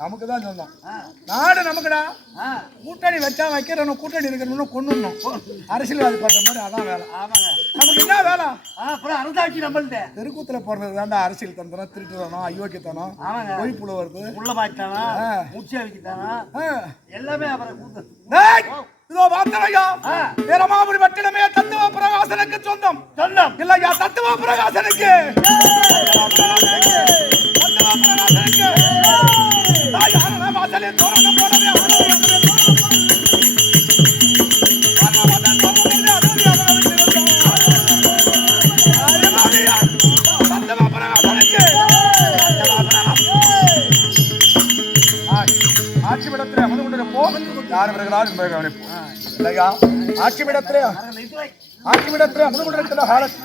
நமக்கு தான் சொந்தம். நாடு நமக்குடா. கூட்டணி வச்சா வைக்கிறோம், கூட்டணி இருக்கணும்னு கொண்டுடணும். அரசியல்வாதி பண்ற மாதிரி அதான் வேலை. நமக்கு என்ன வேலை? அரசாட்சி நம்மள்ட்ட தெருக்கூத்துல போறது தாண்டா அரசியல் தந்திரம், திருட்டுதானோ, அயோக்கியத்தானோ, பொய் புழு வருது, உள்ள பாய்த்தானா, முச்சை வைக்கத்தானா, எல்லாமே அப்புறம் இதோ வார்த்தையா வீரமாமுடி பட்டினமே தத்துவ பிரகாசனுக்கு சொந்தம். சொந்தம் இல்லையா? தத்துவ பிரகாசனுக்கு, தத்துவ பிரகாசனுக்கு வாசலில் தோரணம் போடவே ஆட்சிவிடத்திலே அமர்ந்து கொண்டிருப்போம். யார் வருகிறார் என்பதை கவனிப்போம். இல்லையா? ஆட்சிவிடத்திலே அமர்ந்து கொண்டிருக்கிற காலம்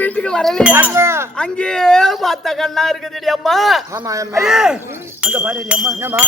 வீட்டுக்கு வரலையா? அங்கேயே பார்த்த கண்ணா இருக்குது அம்மா. ஆமா அங்க பாரு அம்மா. என்னம்மா?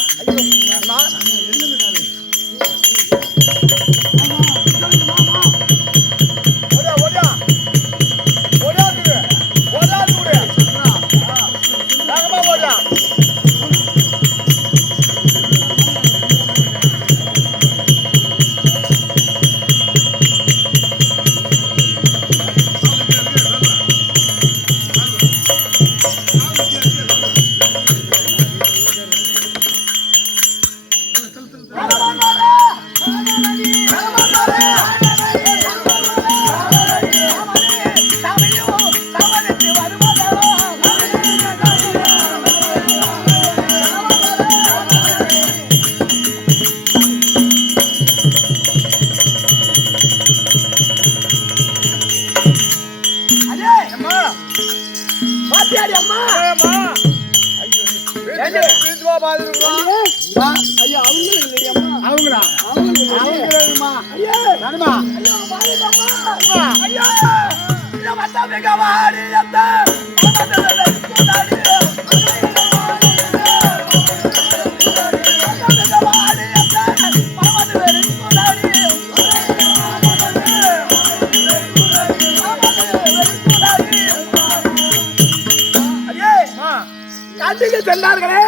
சென்றார்களே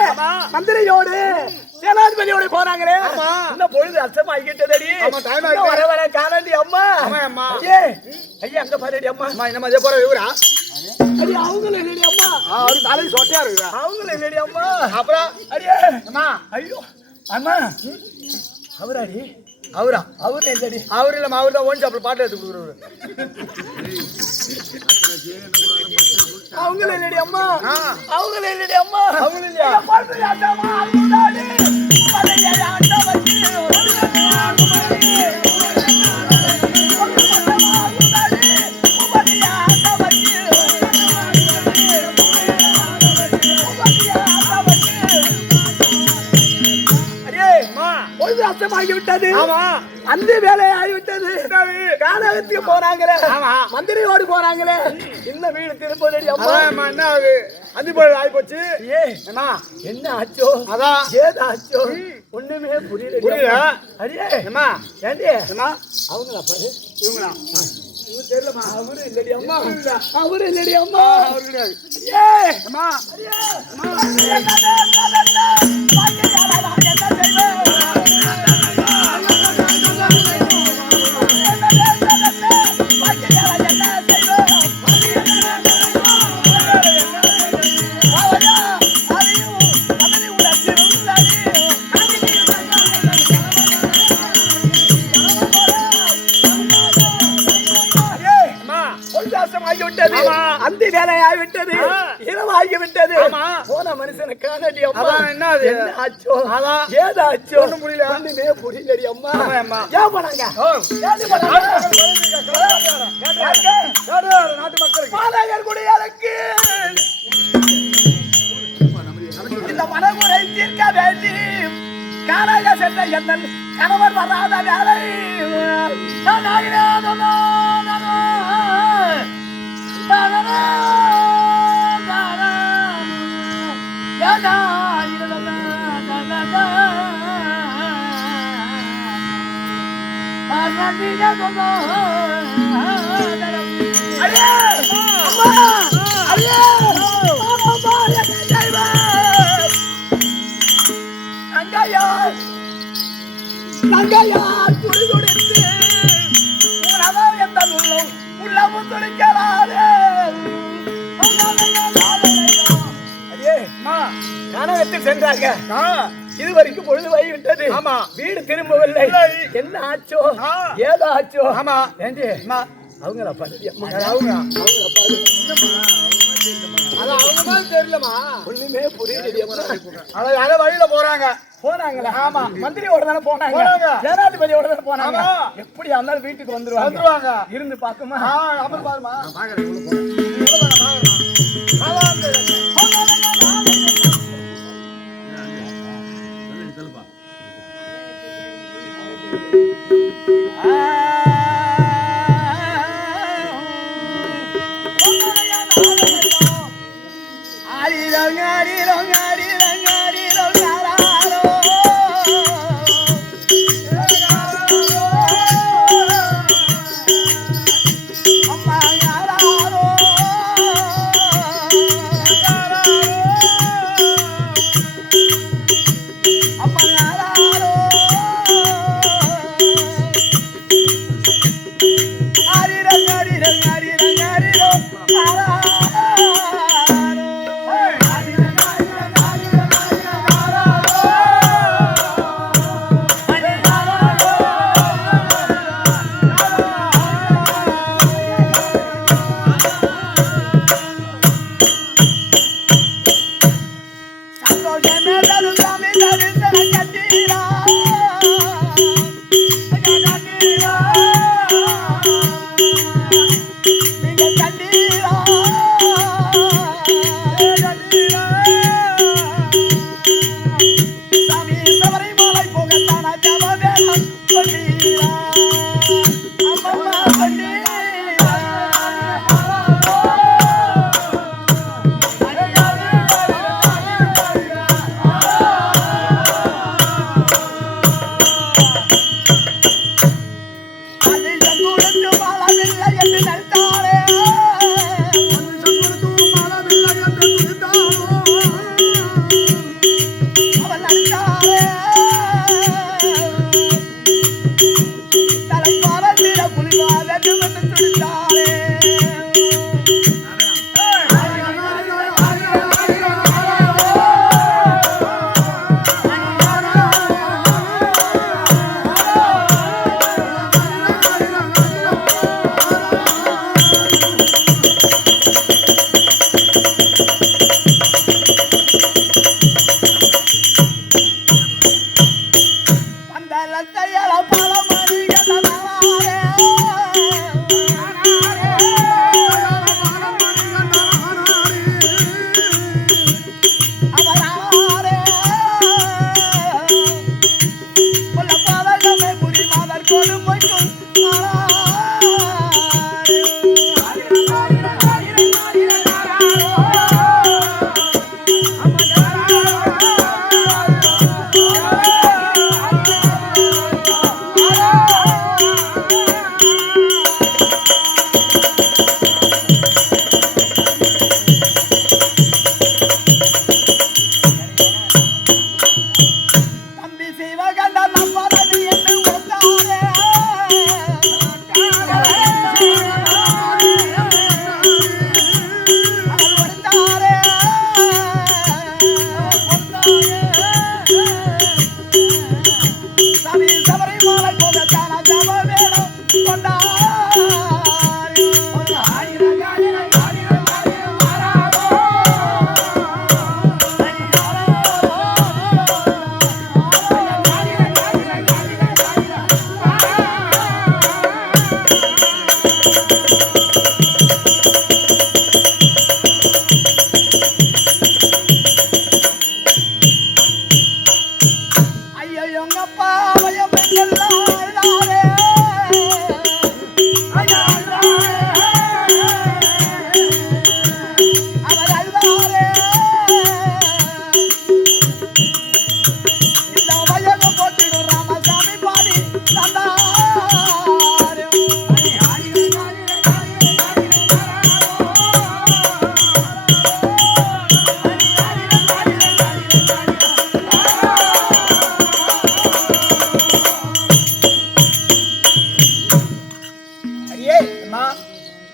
மந்திரியோடு சேனாதிபதியோடு போறாங்களே. இன்னும் பொழுது அச்சமாகிட்டதடி. வர வர காணண்டி அம்மா. ஐயா அங்க பாருடி அம்மா. என்ன அதே போற இவரா? அவங்களும் இல்லடி அம்மா. அவரு தலை சொட்டையா இருக்கு. அவங்களும் இல்லடி அம்மா. அப்புறம் அடியே அம்மா. ஐயோ அம்மா அவராடி? அவரா? அவரு இல்லடி. அவரு இல்லம்மா. அவரு தான் ஓன் சாப்பிட பாட்டு எடுத்து கொடுக்குறவரு. அவங்களும் இல்லடி அம்மா. அவங்களும் இல்லடி அம்மா. அவங்களும் இல்லையா? அச்சமாகிவிட்டது. அந்த வேலை ஆகிவிட்டது. கானகத்துக்கு போறாங்களே, மந்திரியோடு போறாங்களே. இன்னும் வீடு திருப்பதி அம்மா. என்ன ஆகுது? அஞ்சு போய் ஆகி போச்சு. என்ன ஆச்சோ? அதான் ஏதா ஆச்சோ? ஒண்ணுமே புரியல. அடியே அம்மா. ஏண்டி அம்மா? அவங்களா பாரு. இவங்களா? இவங்க தெரியலமா. அவரு இல்லடி அம்மா. அவரு இல்லடி அம்மா. அவரு கிடையாது. அம்மா விட்டது அந்த வேலையாகி விட்டது இரவாகி விட்டது போன மனுஷனை காணடி அம்மா என்ன ஆச்சோ ஏதாச்சோ ஒண்ணுமே புரியலடி அம்மா ஏன் போனாங்க நாட்டு மக்களுக்கு மாநகர் குடியாளுக்கு இந்த மனமுறை தீர்க்க வேண்டி காணாக சென்ற எந்த கணவர் வராத வேலை தங்கையார் துடி துடித்து உறவர் எந்த உள்ளமும் துடிக்கிறாரே கனகத்தில் சென்றாங்க இதுவரைக்கும் பொழுதுவாகி விட்டது வீடு திரும்பவில்லை என்ன ஆச்சோ ஏதோ ஆச்சோ ஏண்டி அவங்கள தெரியலமா ஒண்ணுமே புரியல வழியில போறாங்களா ஆமா மந்திரியோட தானே போனாங்க ஜனாதிபதியோட தானே போனாங்க எப்படி இருந்தாலும் வீட்டுக்கு வந்துருவாங்க இருந்து பாக்குமா அப்புறம் பாருமா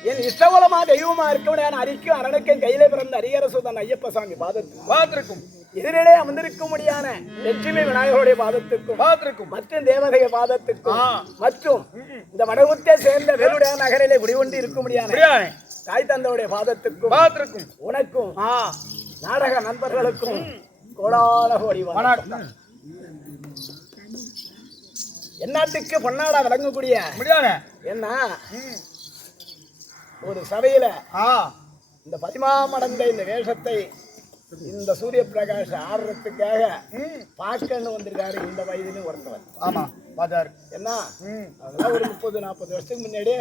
என் இஷ்டவலமா தெய்வமா இருக்கவன அரிக்கும் அரணுக்கும் கையில பிறந்த அரியரசுதன் ஐயப்ப சாமி பாதத்திற்கும் எதிரிலே அமர்ந்திருக்க முடியாத லட்சுமி விநாயகருடைய பாதத்திற்கும் மற்றும் தேவதைய பாதத்துக்கும் மற்றும் இந்த வடகுத்தை சேர்ந்த வேலுடைய நகரிலே குடிகொண்டு இருக்க முடியாத தாய் தந்தையுடைய பாதத்துக்கும் உனக்கும் நாடக நண்பர்களுக்கும் கோடான கோடி வணக்கம். எந்நாட்டுக்கு பொன்னாடா விளங்கக்கூடிய என்ன ஒரு சபையில இந்த பதிமாமடந்த இந்த வேஷத்தை இந்த சூரிய பிரகாஷ் ஆடுறதுக்காக பார்க்கன்னு வந்திருக்காரு இந்த வயதுன்னு ஒருத்தவர். ஆமா பாத்தாரு என்ன அதெல்லாம் ஒரு 30-40 வருஷத்துக்கு முன்னாடி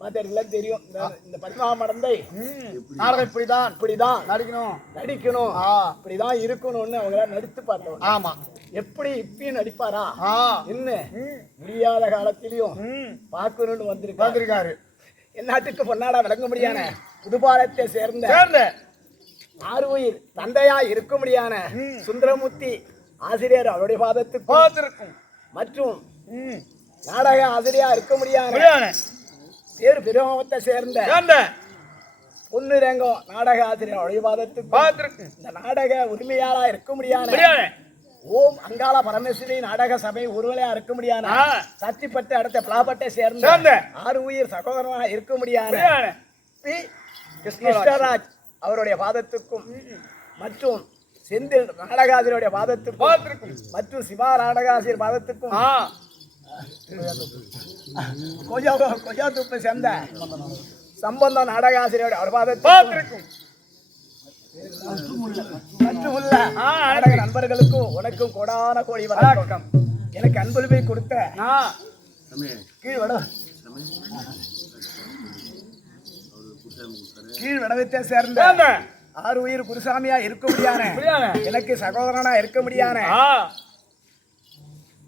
பாத்தாருக்கெல்லாம் தெரியும். இந்த பதிமாமடந்தை நாடகம் இப்படிதான் நடிக்கணும் இப்படிதான் இருக்கணும்னு அவங்க நடித்து பார்த்தவங்க. ஆமா எப்படி இப்பயும் நடிப்பாரா இன்னும் முடியாத காலத்திலயும் பார்க்கணும்னு வந்திருக்காரு. எந்நாட்டுக்கு பொன்னாடா விளங்க முடியாத புதுபாலத்தை சேர்ந்த ஆறுயிர் தந்தையா இருக்க முடியாத சுந்தரமூர்த்தி ஆசிரியர் அவருடைய பாதத்துக்கும் மற்றும் நாடக ஆசிரியா இருக்க முடியாத பேரு பிரமத்தை சேர்ந்த பொன்னுரங்கம் நாடக ஆசிரியர் அவருடைய பாதத்துக்கும் இந்த நாடக உரிமையாளா இருக்க முடியாத ஓம் அங்காள பரமேஸ்வரி நாடக சபை ஒருவரையா இருக்க முடியாத சத்திப்பட்டு அடுத்த பிளாபட்டை சேர்ந்த ஆறு உயிர் சகோதரனா இருக்க முடியாத பி கிருஷ்ணராஜ் அவருடைய பாதத்துக்கும் மற்றும் செந்தில் நாடகாசிரியருடைய பாதத்துக்கும் மற்றும் சிவா நாடகாசிரியர் பாதத்துக்கும் கொஜா துப்பை சேர்ந்த சம்பந்தம் நாடகாசிரியருடைய அவர் பாதத்துக்கும் மற்றுமுள்ள நாடக நண்பர்களுக்கும் உனக்கும் கோடான கோடி வணக்கம். எனக்கு அன்பளிப்பை கொடுத்த கீழ் வடவத்தை சேர்ந்த ஆறு உயிர் குருசாமியா இருக்க முடியாத எனக்கு சகோதரனா இருக்க முடியாத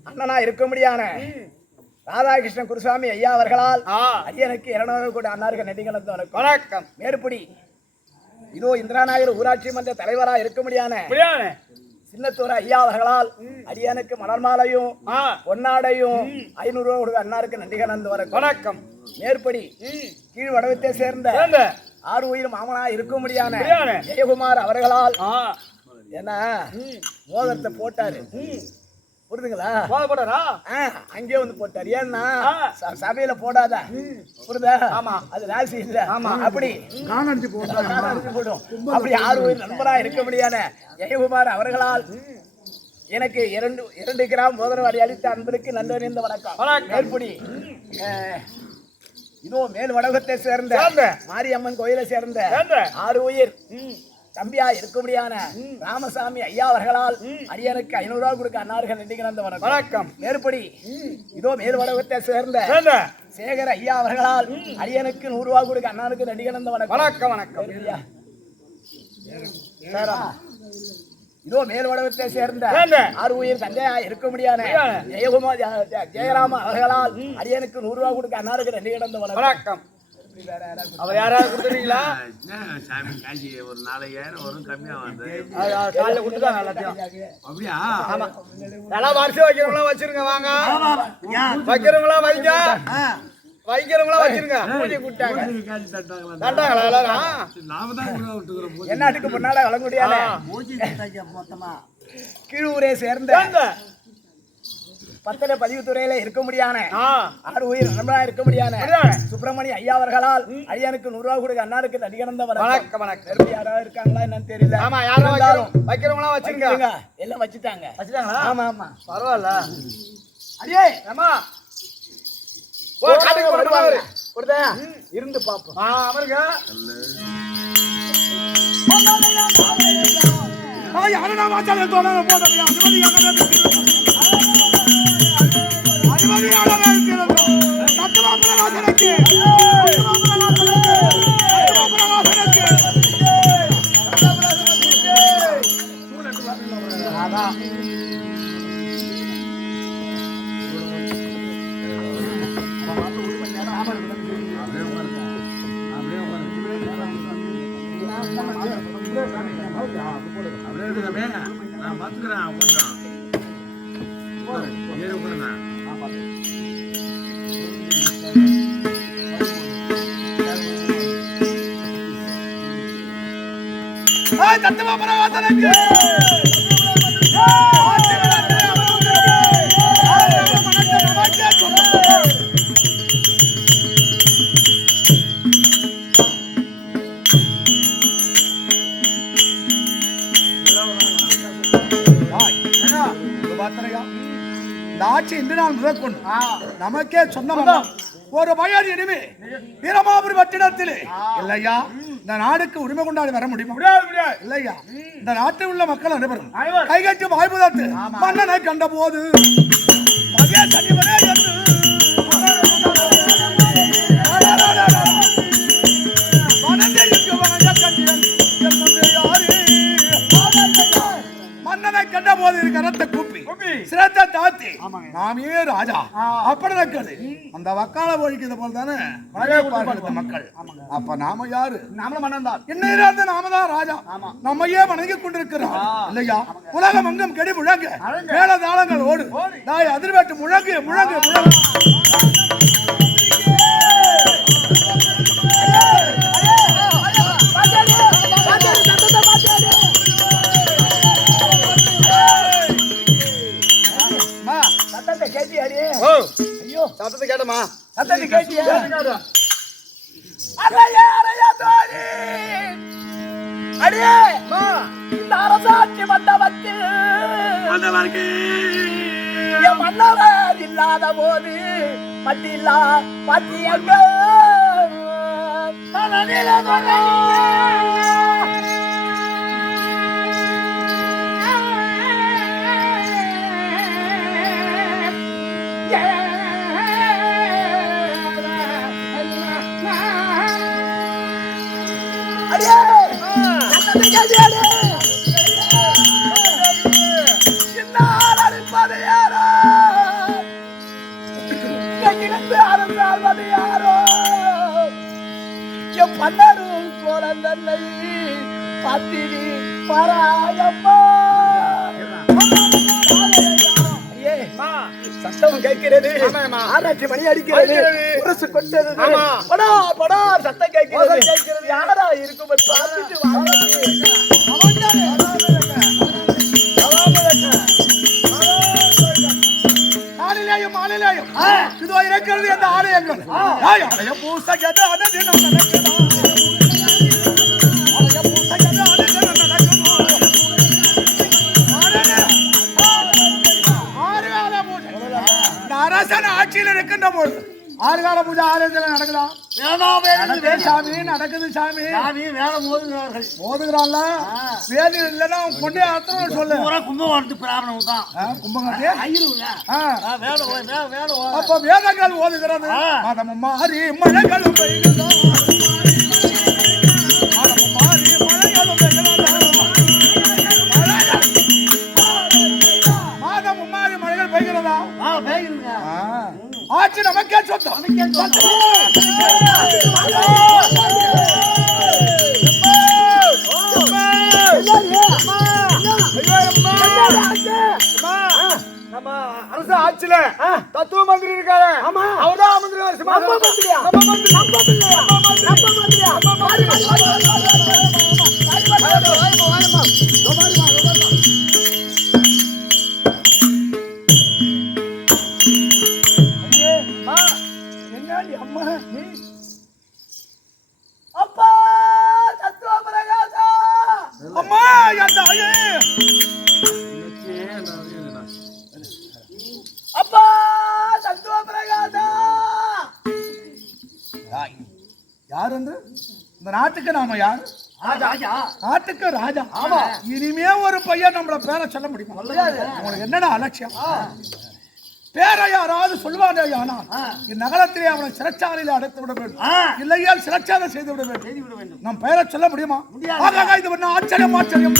அண்ணனா இருக்க முடியாத ராதாகிருஷ்ணன் குருசாமி ஐயா அவர்களால் ஐயனுக்கு 200 கோடி அன்னாருக்கு நெடுங்கலந்த வணக்கம். மேற்படி இதோ இந்திராநாயகர் ஊராட்சி மன்ற தலைவரா இருக்க முடியாத சின்னத்தூர் ஐயா அவர்களால் அடியானுக்கு மலர் மாலையும் பொன்னாடையும் 500 ரூபாய் கொடுக்க அன்னாருக்கு நன்றி கலந்து வணக்கம். மேற்படி கீழ் வடவத்தை சேர்ந்த ஆறு உயிர் மாமனா இருக்க முடியாத ஜெயக்குமார் அவர்களால் என்ன மோதிரத்தை போட்டாரு புரிதுங்களா? போட்டாரா? அங்கே வந்து போட்டாரு. ஏன்னா சபையில போடாத புரியுதா? ஆமா அது ராசி இல்ல. ஆமா அப்படி போடும். அப்படி ஆறு உயிர் நண்பரா இருக்க முடியாத ஜெயக்குமார் அவர்களால் எனக்கு 2 கிராம் மோதிரவாடி அளித்த அன்பருக்கு நன்றி இந்த வணக்கம். மேற்படி இதோ மேல் வடகத்தை சேர்ந்த மாரியம்மன் கோயிலை சேர்ந்த ஆறு உயிர் தம்பியா இருக்க முடியாத ராமசாமி ஐயா அவர்களால் அடியனுக்கு 500 ரூபாய் கொடுக்க அன்னார்கள் நன்றி கலந்த வணக்கம். மேற்படி இதோ மேல் வடகத்தை சேர்ந்த சேகர் ஐயா அவர்களால் அடியனுக்கு 100 ரூபாய் கொடுக்க அன்னாருக்கு நன்றி கலந்த வணக்கம். இதோ மேல் வடகத்தை சேர்ந்த ஆறு உயிர் தந்தையா இருக்க முடியாத ஜெயராம அவர்களால் அடியனுக்கு 100 ரூபாய் கொடுக்க அன்னாருக்கு நன்றி கலந்த வணக்கம். அவர் யாராவது கொடுத்துறீங்களா? சாமி காட்சி ஒரு 4000 வரும் கம்மியா வந்து காலைல கொடுத்துட்டாங்க எல்லாத்தையும். அப்படியா? ஆமா நல்லா வருஷம் வைக்கிறவங்களா வச்சிருங்க. வாங்க வைக்கிறவங்களா வைங்க வைக்கிறவங்களா வச்சிருங்க. பூஜை கூட்டாங்க தட்டாங்களா எல்லாரும்? நாம தான் விட்டுக்கிறோம். என்னாட்டுக்கு முன்னால வழங்குடியால மொத்தமா கீழூரை சேர்ந்த பத்திர பதிவு துறையில இருக்க முடியாத ஆறு உயிர் நண்பரா இருக்க முடியாத சுப்பிரமணிய ஐயா அவர்களால் ஐயனுக்கு 100 ரூபாய் கொடுக்க அன்னாருக்கு நடிகணந்த வணக்கம். யாராவது இருக்காங்களா என்னன்னு தெரியல. ஆமா யாரும் வைக்கிறவங்களா வச்சிருக்காங்க. எல்லாம் வச்சுட்டாங்களா? ஆமா ஆமா பரவாயில்ல. அடியே ஆமா கொடுத்த இருந்து பாப்போம். அமருங்க. நான் பாத்துக்கிறேன் கொஞ்சம் ஏறி உட்காருண்ணா. தத்துவ பிரகாசனுக்கு ஆட்சி இன்று நாள் முதற்கொண்டு நமக்கே சொந்தமாக ஒரு வயது இனிமே வீரமாபுரி பட்டினத்திலே இல்லையா இந்த நாடுக்கு உரிமை கொண்டாடி வர முடியுமா? முடியாது இல்லையா? இந்த நாட்டில் உள்ள மக்கள் அனைவரும் கைகட்டி வாய்ப்புதாத்து மன்னனை கண்ட போது மன்னனை கண்ட போது கரத்தை கூப்பி சிரத்தை தாத்தி நாமே ராஜா அப்படி நடக்குது. அந்த வக்கால ஒழிக்கிறது போல தானே மக்கள். அப்ப நாம யாரு? நாம மன்னன் தான். என்ன நாம தான் ராஜா. நம்மையே வணங்கி கொண்டிருக்கிறோம் இல்லையா? உலகம் அங்கம் கெடி முழங்க மேல தாளங்கள் ஓடு தாய் அதிர்வேட்டு முழங்கு முழங்கு முழங்கு. சத்தத்தை கேட்டமா? சத்தத்தை கேட்டியா? அடியே இந்த அரசாட்சி மண்டபத்தில் மன்னவர் இல்லாத போது பட்டில்லா பட்டியங்கள் பன்னரும் குழந்தை பத்தினி பராயம்மா. சத்தம் கேட்கிறது, ஆராய்ச்சி மணி அடிக்கிறது, உரசு கொட்டது, படா படா சத்தம் கேட்கிறது. யாரா இருக்கும் பார்த்துட்டு ஆலயம் ஆலயம் இதோ இருக்கிறது அந்த ஆலயங்கள். ஆலயம் பூசகது அததினம் நடக்குதா, ஆலயம் பூசகது அததினம் நடக்குதா. ஆறுகால பூஜை அரசன் ஆட்சியில் இருக்கின்ற போது ஆறுகால பூஜை ஆலயத்தில் நடக்குதா? சாமி நடக்குது. சாமி வேதம் மோதுகிறார்கள். மோதுகிறான்ல வேதி இல்லைன்னா கொண்டே அர்த்தம் சொல்லு. கும்பகோணத்து பிராமணம் தான். கும்பகோணத்து அப்ப வேதங்கள் ஓதுகிறது. மதம் மாறி மழைகளும் பெய்கிறதா, மதம் மாறி மழைகளும் பெய்கிறதா, மாதம் மாறி மழைகள் பெய்கிறதா? ஆட்சி நமக்கே சொந்தம். நம்ம அரசு ஆட்சியில தத்துவ மந்திரி இருக்காரு. அவர்தான் அம்மா அப்பா தத்துவ பிரகாசா அம்மா தாயே அப்பா தத்துவ பிரகாசா. யார் வந்து இந்த நாட்டுக்கு நாம யார்? நாட்டுக்கு ராஜா. இனிமே ஒரு பையன் நம்மள பேரை சொல்ல முடியுமா? உங்களுக்கு என்னடா அலட்சியம்? பேரை யாராவது சொல்வானே ஆனால் இந்நகரத்திலே அவனை சிறைச்சாலையில் அடைத்து விட வேண்டும், இல்லையால் சிறைச்சாலை செய்து விட வேண்டும். நம் பெயரை சொல்ல முடியுமா? இது பண்ண ஆச்சரியம் ஆச்சரியம்.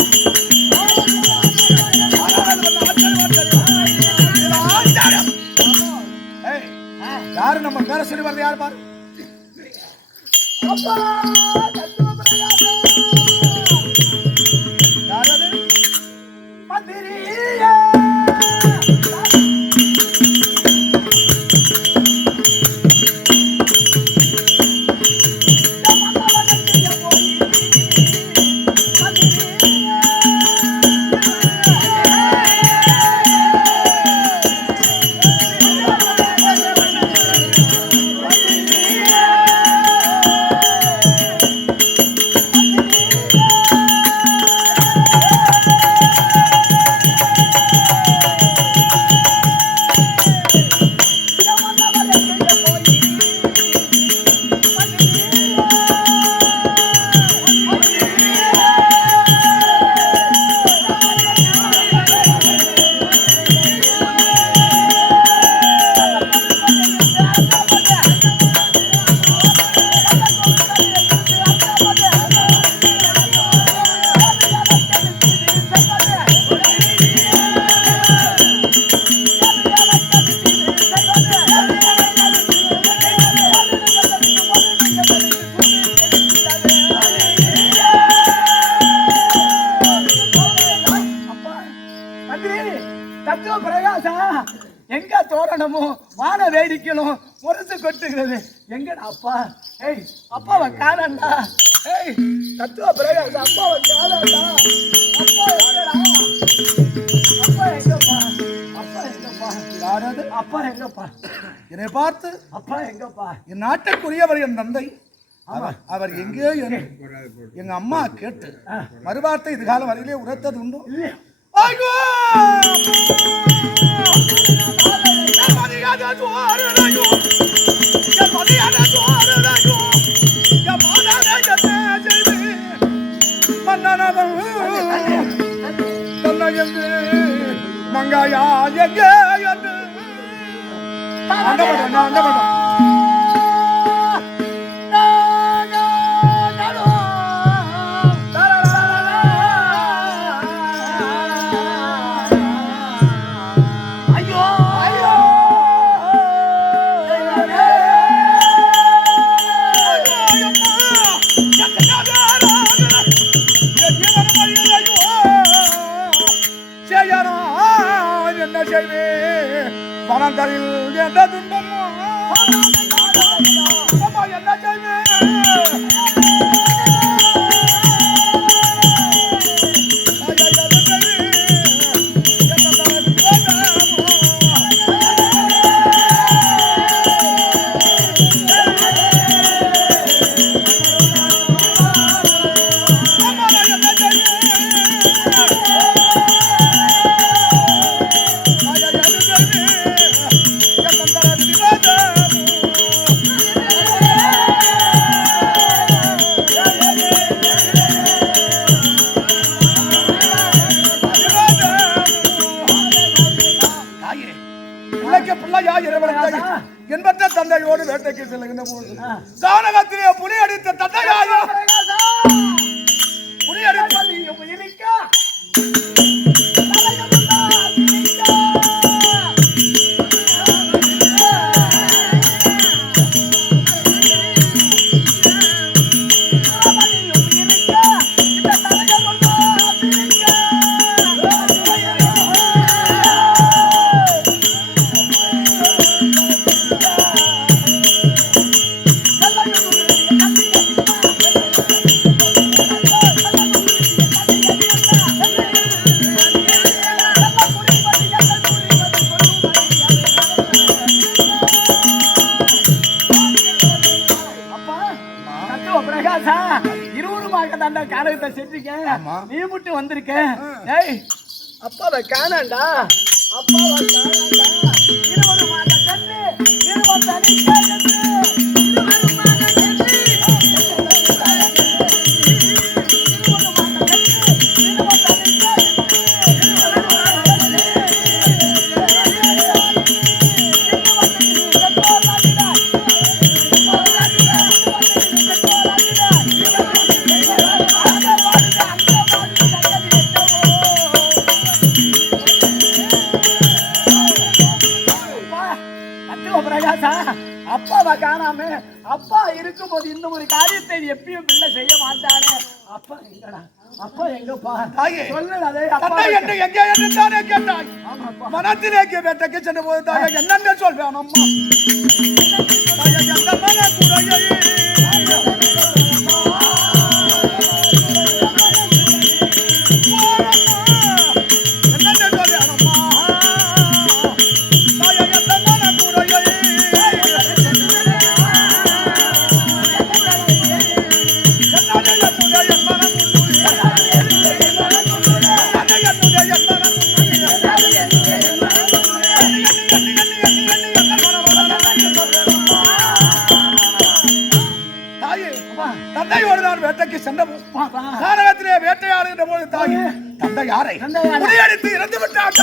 யாரு நம்ம பேரை சொல்லி வர்றது? யாரு பாரு. யாரது? மந்திரியே இடிக்கணும் முரசு கொட்டுகிறது எங்கடா அப்பா ஏய் அப்பாவை காணண்டா ஏய் தத்துவ பிரகாச அப்பாவை காணண்டா அப்பா எங்கடா அப்பா எங்கப்பா அப்பா எங்கப்பா யாராவது அப்பா எங்கப்பா என்னை பார்த்து அப்பா எங்கப்பா என் நாட்டுக்குரியவர் என் தந்தை அவர் எங்கேயோ எங்க அம்மா கேட்டு மறுவார்த்தை இது காலம் வரையிலே உரைத்தது உண்டு மங்காயா எங்கே மனங்களில் எந்த துன்பமோ என்ன செய்வேன் என்பட்ட தந்தையோடு வேட்டைக்கு செல்லுகின்ற போது தானகத்திலே புலி அடித்த தந்தையாயோ புலி அடித்த நீ மட்டும் வந்திருக்க ஏய் அப்பாவை காணாண்டா அப்பாவை காணாண்டா இருவரு மாத கண்ணு இருவரு தனிக்க அப்பாவை காணாம அப்பா இருக்கும்போது இந்த ஒரு காரியத்தை எப்பயும் பிள்ளை செய்ய மாட்டானே அப்பா எங்கடா அப்பா எங்கப்பா சொல்லுங்க அப்பா என்ன எங்க என்று தானே கேட்டாய் மனத்திலே வேட்டைக்கு சென்ற போது தாயா என்னன்னு சொல்வேன் அம்மா தாயா எந்த மன குறையை காரணத்திலே வேட்டையாடுகின்ற போது தாய் தந்தை யாரை முறியடித்து இறந்து விட்டார்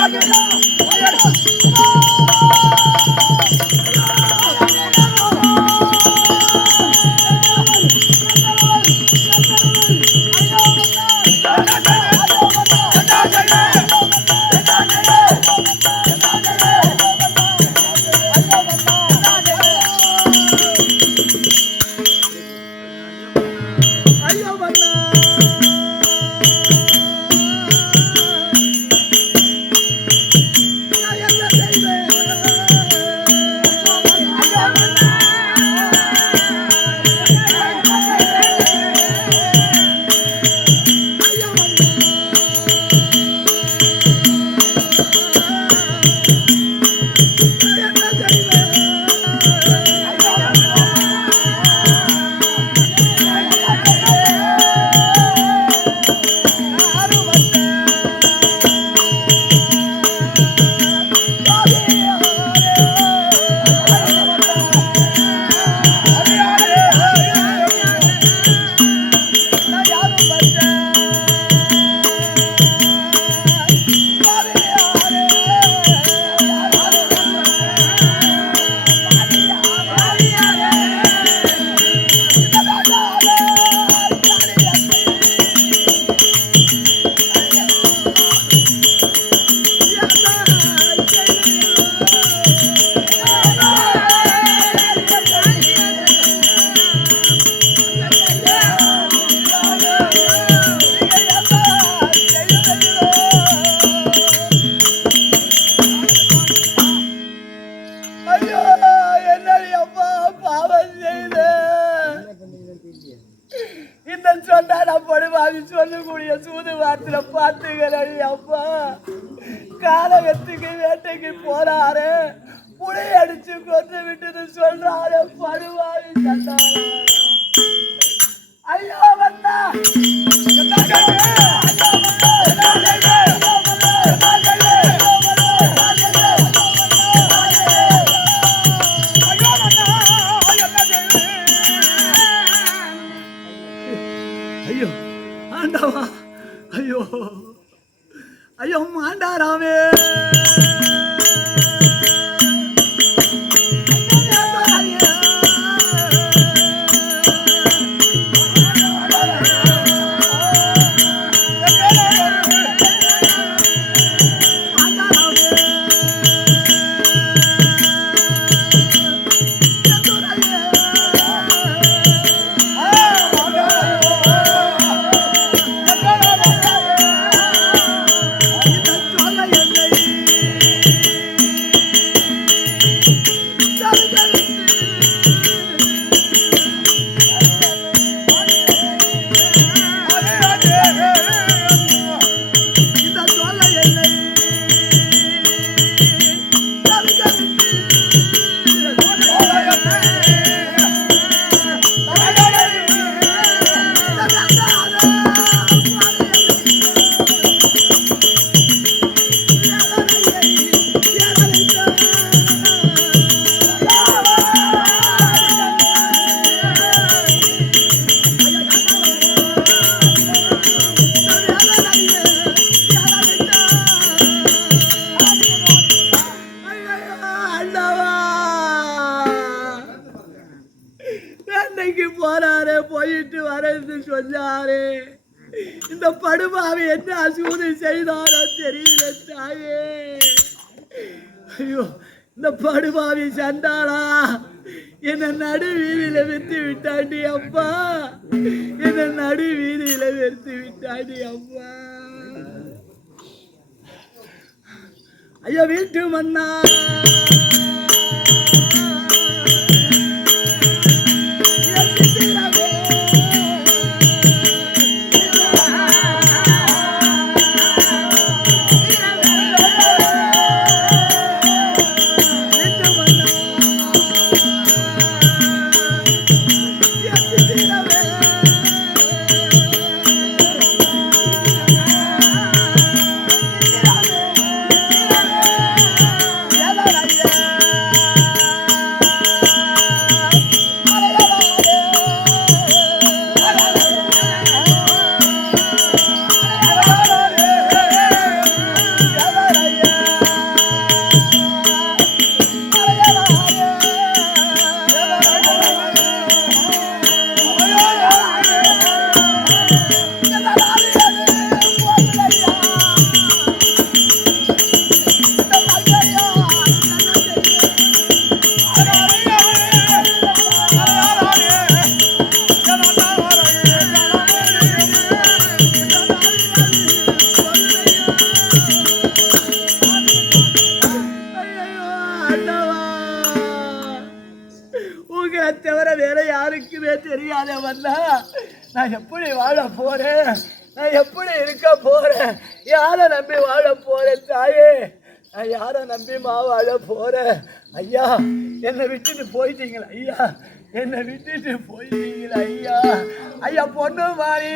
நீ சொல்லக்கூடிய சூது வார்த்தையில பார்த்துக்கிறடி அப்பா. காலகத்துக்கு வேட்டைக்கு போறாரு, புளி அடிச்சு கொண்டு விட்டு சொல்றாரு படுவாரி சண்டாளா. ஐயோ வந்தா ஐயோ ஆண்டவா, ஐயோ ஐயோ மாண்டாராமே. போறாரு, போயிட்டு வரது சொன்னாரு. இந்த படுபாவை என்ன அசூது செய்தாரோ தெரியல தாயே. ஐயோ இந்த படுபாவி சண்டாளா என்ன நடு வீதியில வித்து விட்டாண்டி அப்பா. என்ன நடு வீதியில வெறுத்து விட்டாண்டி அப்பா. ஐயோ வீட்டு மன்னா தவிர வேற யாருக்குமே தெரியாத வந்தா நான் எப்படி வாழ போறேன், நான் எப்படி இருக்க போறேன், யாரை நம்பி வாழ போறேன் தாயே, நான் யாரை நம்பிமா வாழ போறேன். ஐயா என்னை விட்டுட்டு போயிட்டீங்களா ஐயா, என்னை விட்டுட்டு போயிட்டீங்களா ஐயா. ஐயா பொண்ணு மாறி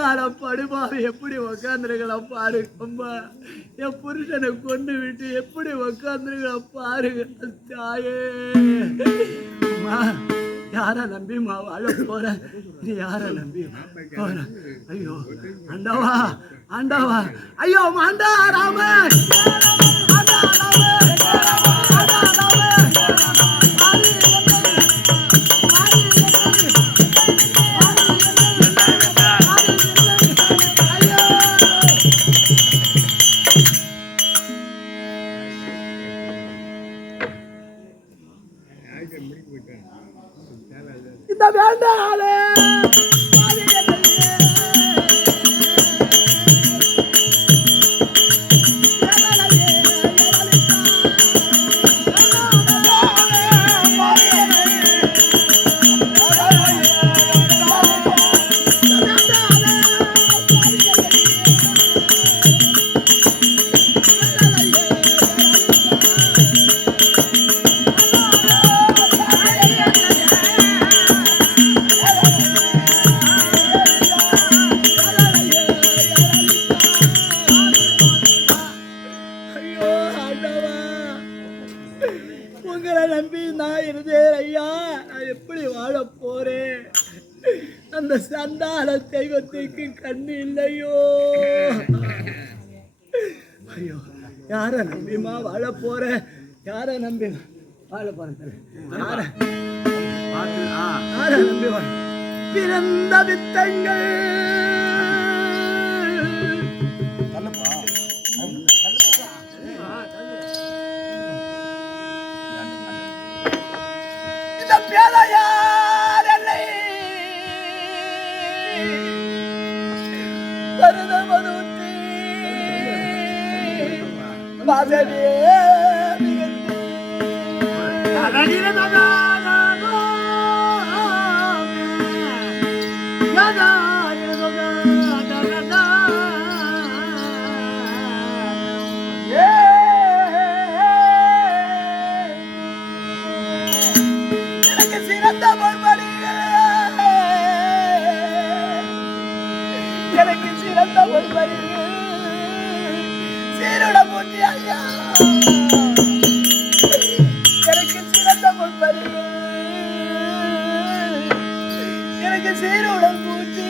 சண்டால படுபாவை எப்படி உக்காந்துருக்கலாம் பாரு அம்மா. என் புருஷனை கொண்டு விட்டு எப்படி உக்காந்துருக்கலாம் பாருங்க தாயே. அம்மா யார நம்பிமா வாழ போற? நீ யார நம்பி போற? ஐயோ ஆண்டவா ஆண்டவா, ஐயோ மாண்டா ராம இந்த வேண்டாலே உங்களை நம்பி நான் இருந்தேன் ஐயா. நான் எப்படி வாழ போறேன்? அந்த சண்டால தெய்வத்துக்கு கண்ணு இல்லையோ. ஐயோ யார நம்பிமா வாழ போறேன்? யார நம்பி வாழ போறேன்? யார நம்பி வாழ? பிறந்த வித்தங்கள் பேரையார் என்னை பருதமதுட்டி மாதவியே எனக்கு சிறந்த ஒருவரி சீருட போட்டி ஐயா. எனக்கு சிறந்த ஒருவரி எனக்கு சீருடன் பூட்டி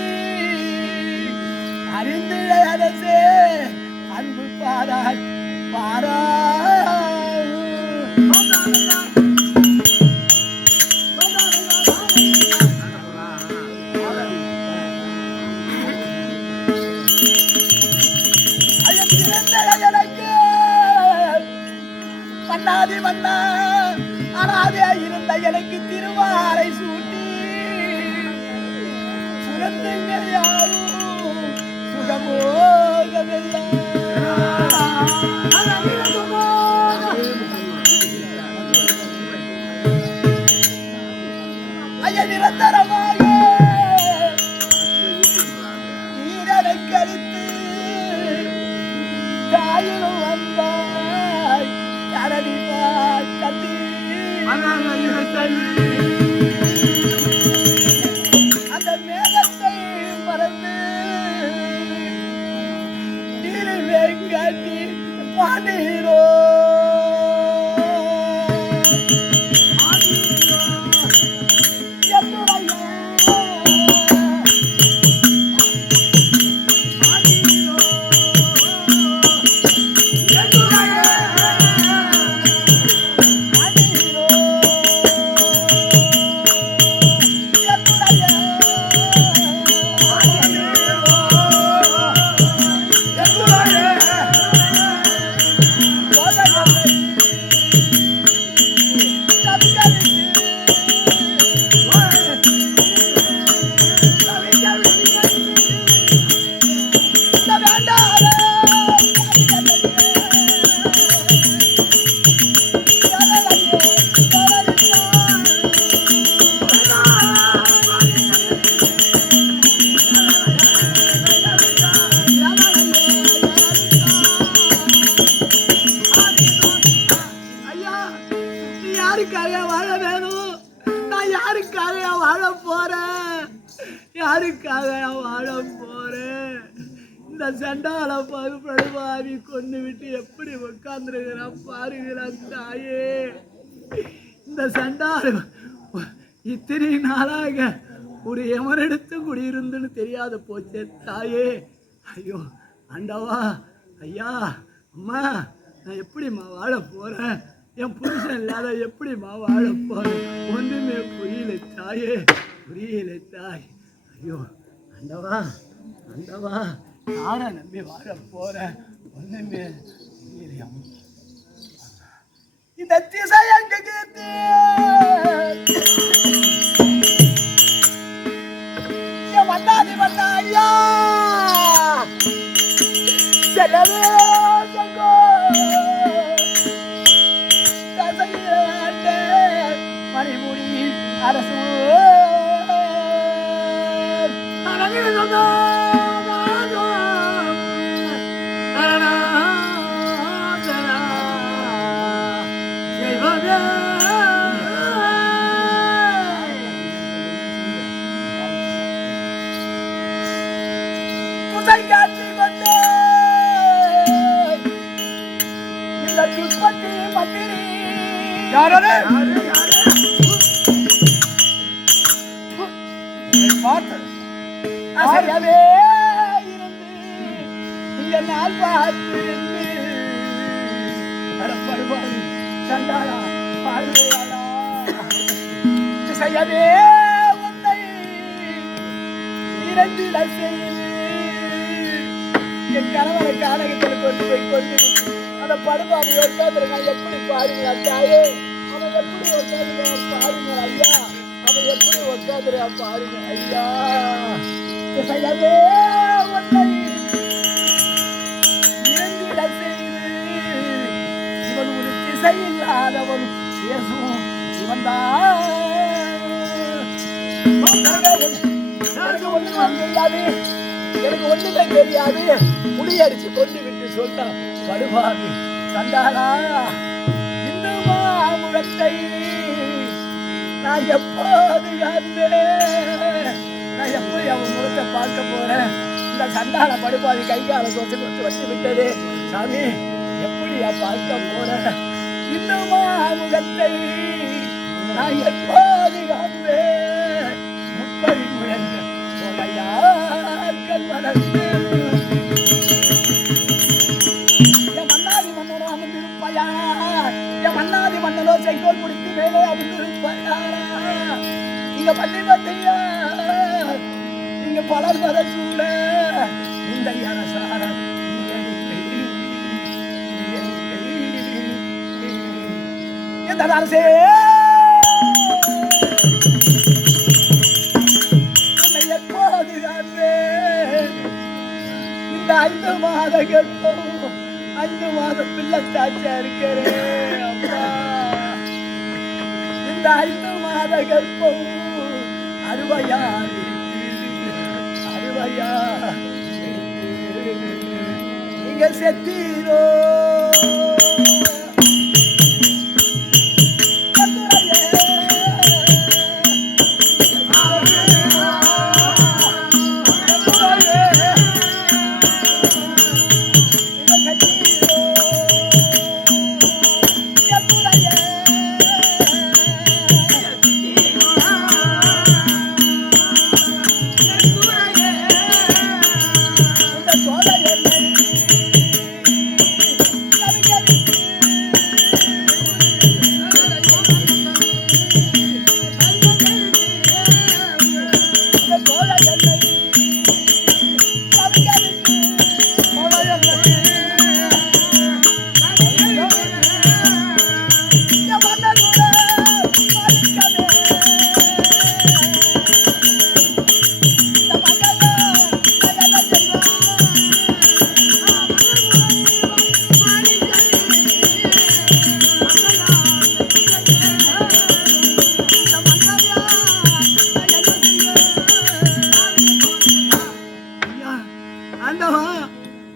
அறிந்திட அரசே அன்பு பாரா பாரா. மன்னாதி மன்னா அனாதே இருந்த எனக்கு திருவாரை சூட்டி சுரந்துங்கள் யாரும் சுகமோகமெல்லாம். ஐயா நிரந்தரமாக நீரனை கழித்து தாயிலும் வந்தாய் கரடி கட்டி அந்த மேகத்தை மறந்து நீரிலே காட்டி பாடுகிறோ. யாருக்காக வாழ வேணும்? நான் யாருக்காக வாழ போறேன்? யாருக்காக வாழ போறேன்? இந்த சண்டால படுபாவி கொண்டு விட்டு எப்படி உட்கார்ந்துருக்கிறான் பாருகிறான் தாயே. இந்த சண்டால இத்தனை நாளாக ஒரு எமரெடுத்து குடியிருந்துன்னு தெரியாத போச்சே தாயே. ஐயோ ஆண்டவா, ஐயா, அம்மா, நான் எப்படிம்மா வாழ போறேன்? என் புருஷன் இல்லாத எப்படிம்மா வாழ போறேன்? ஒன்றுமே புரியல தாயே, புரியல தாய். ஐயோ ஆண்டவா, ஆண்டவா, நானே நம்பி வாழ போறேன், ஒண்ணுமே புரியலையா? இந்த திசை எங்க கேட்டு வந்தாதி வந்தா ஐயா செல்லவே சங்கோ மணிமுடி அரசு செய்யவே உன்னை இரண்டிட செய்து என் கணவனை கானகத்தில் கொண்டு போய் கொண்டு அந்த படுபாவை உட்காந்துருக்கான். எப்படி பாருங்க தாயே, அவன் எப்படி உட்காந்துருக்கான் பாருங்க ஐயா, அவன் எப்படி உட்காந்துருக்கான் பாருங்க ஐயா. செய்யவே உன்னை இரண்டிட செய்து இவன் ஒரு திசை இல்லாதவன் பேசும் இவன் தான். எனக்கு ஒண்ணுமே தெரியாது, புளியடிச்சு கொண்டு விட்டு சொன்னான் படுபாவி சண்டாளா. இந்த மாமுகத்தை நான் எப்போது நான் எப்படி அவன் முகத்தை பார்க்க போறேன்? இந்த சண்டாள படுபாவி கைகால தோசை கொடுத்து வச்சு விட்டது சாமி, எப்படியா பார்க்க போறேன்? இந்த மாமுகத்தை நான் எப்போது காண்பேன்? முப்பதி முழங்க சொலையார்கள் வளர்ந்து என் மன்னாதி மன்னனோ அமர்ந்திருப்பாயா, என் மன்னாதி மன்னனோ செங்கோல் முடித்து மேலே அமர்ந்திருப்பாயா. இங்க பள்ளி பத்தியா, இங்க பலர் வர சூழ இந்த அரசார இந்த அரசே இந்த 5 மாத கர்ப்பம் 5 மாத பிள்ளை தாச்சா இருக்கிறேன் அப்பா. இந்த 5 மாத கர்ப்பம் அறுவையா நீங்க செத்தீரோ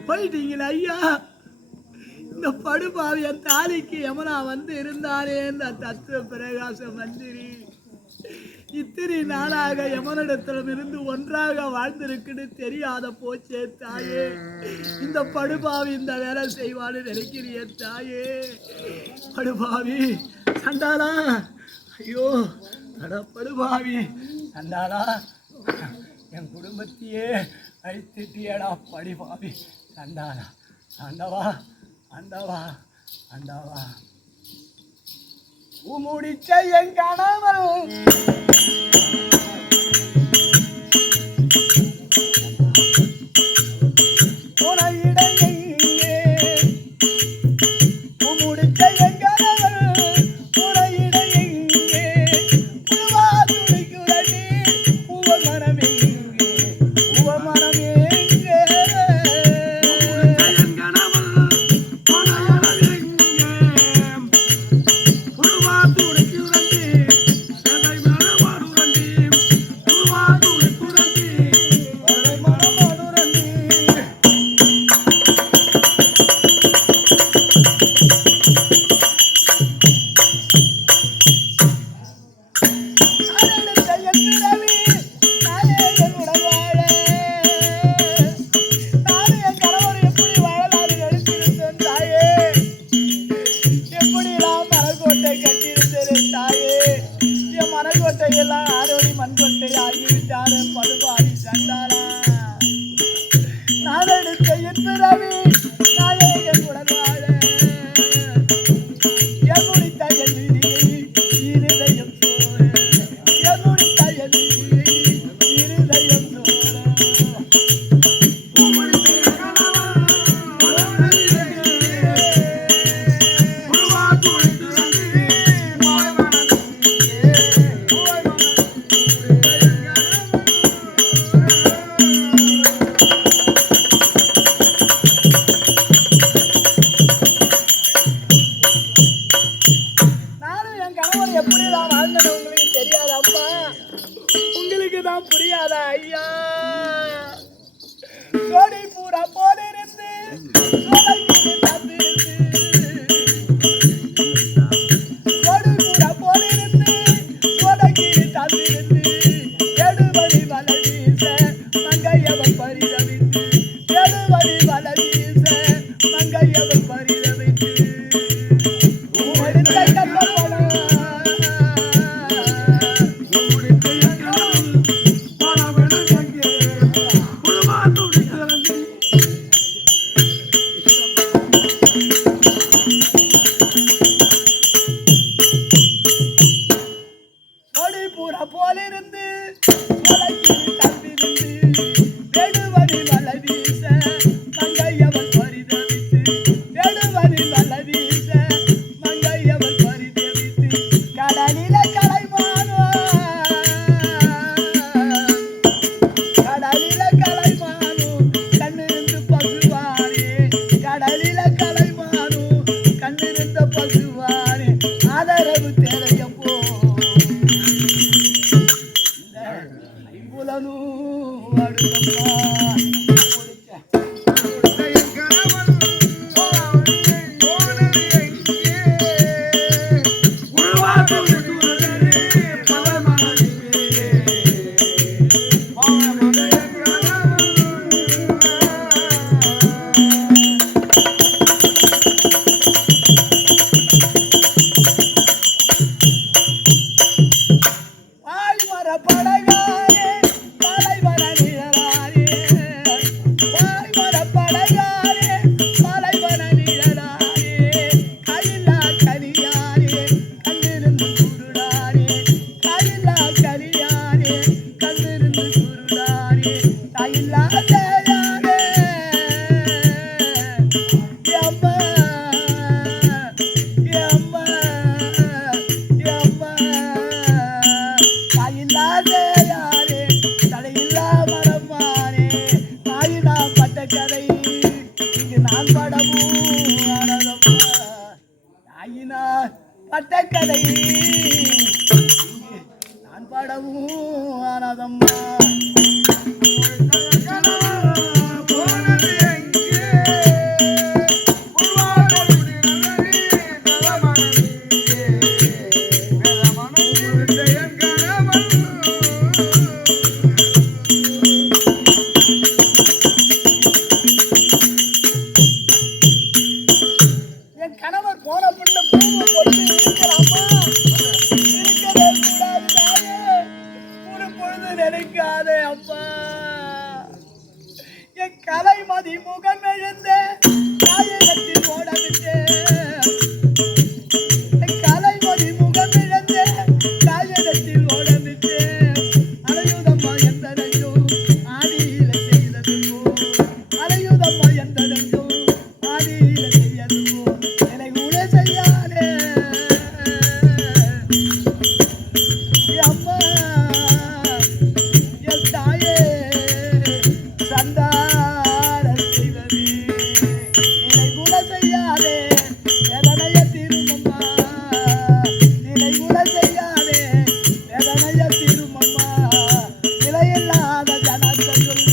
போயிட்டீங்களா ஐயா? இந்த படுபாவி என் தாலிக்கு யமுனா வந்து இருந்தானே இந்த தத்துவ பிரகாச மந்திரி இத்தனை நாளாக யமனிடத்திலும் இருந்து ஒன்றாக வாழ்ந்திருக்குன்னு தெரியாத போச்சே தாயே. இந்த படுபாவி இந்த வேலை செய்வான்னு நினைக்கிறிய தாயே. படுபாவி சண்டாளா, ஐயோ படுபாவி சண்டாளா, என் குடும்பத்தையே அழித்திட்டியடா படுபாவி சண்டாளா. ஆண்டவா ஆண்டவா ஆண்டவா, முடிச்ச என் கணவன் மனக்கோட்டையெல்லாம் ஆரோடி மண்கொட்டை ஆகிவிட்டாரு படுபாவி சண்டாளா. நான் எடுத்த எப்பிறவி நாயகன் உடனாட எமுடித்த என் இருதயம் சோழ, எமுடித்த என் இருதயம் சோழ. உங்களுக்கு தான் புரியாதா ஐயா? சோடி பூரா போலிருந்து சோலைக்கு தந்திருந்து, சோடி பூரா போலிருந்து சோலைக்கு தந்திருந்து, எடுபடி வலை வீச மங்கையவன் பரிதவித்து, எடுபடி வலை வீச மங்கையவன் பரிதவித்து, எடுத்த கட்டப்படும் கலைமதி முகம் எழுந்த காயகத்தில் ஓடவிட்டு கலைமதி முகம் இழந்த காயகத்தில் ஓடவிட்டு அலையுதம்மா எந்த நஞ்சோ ஆதியில செய்தது போ அலையுதம்மா எந்த நஞ்சோ ஆதியில செய்தது போ என்னை கூட செய்யாதே அம்மா என் தாயே சந்தார செய்வது நிலை கூட செய்யாதே வேதனைய திருமம்மா நிலை கூட செய்யாதே வேதனைய திருமம்மா நிலையில்லாத ஜனத்தையுள்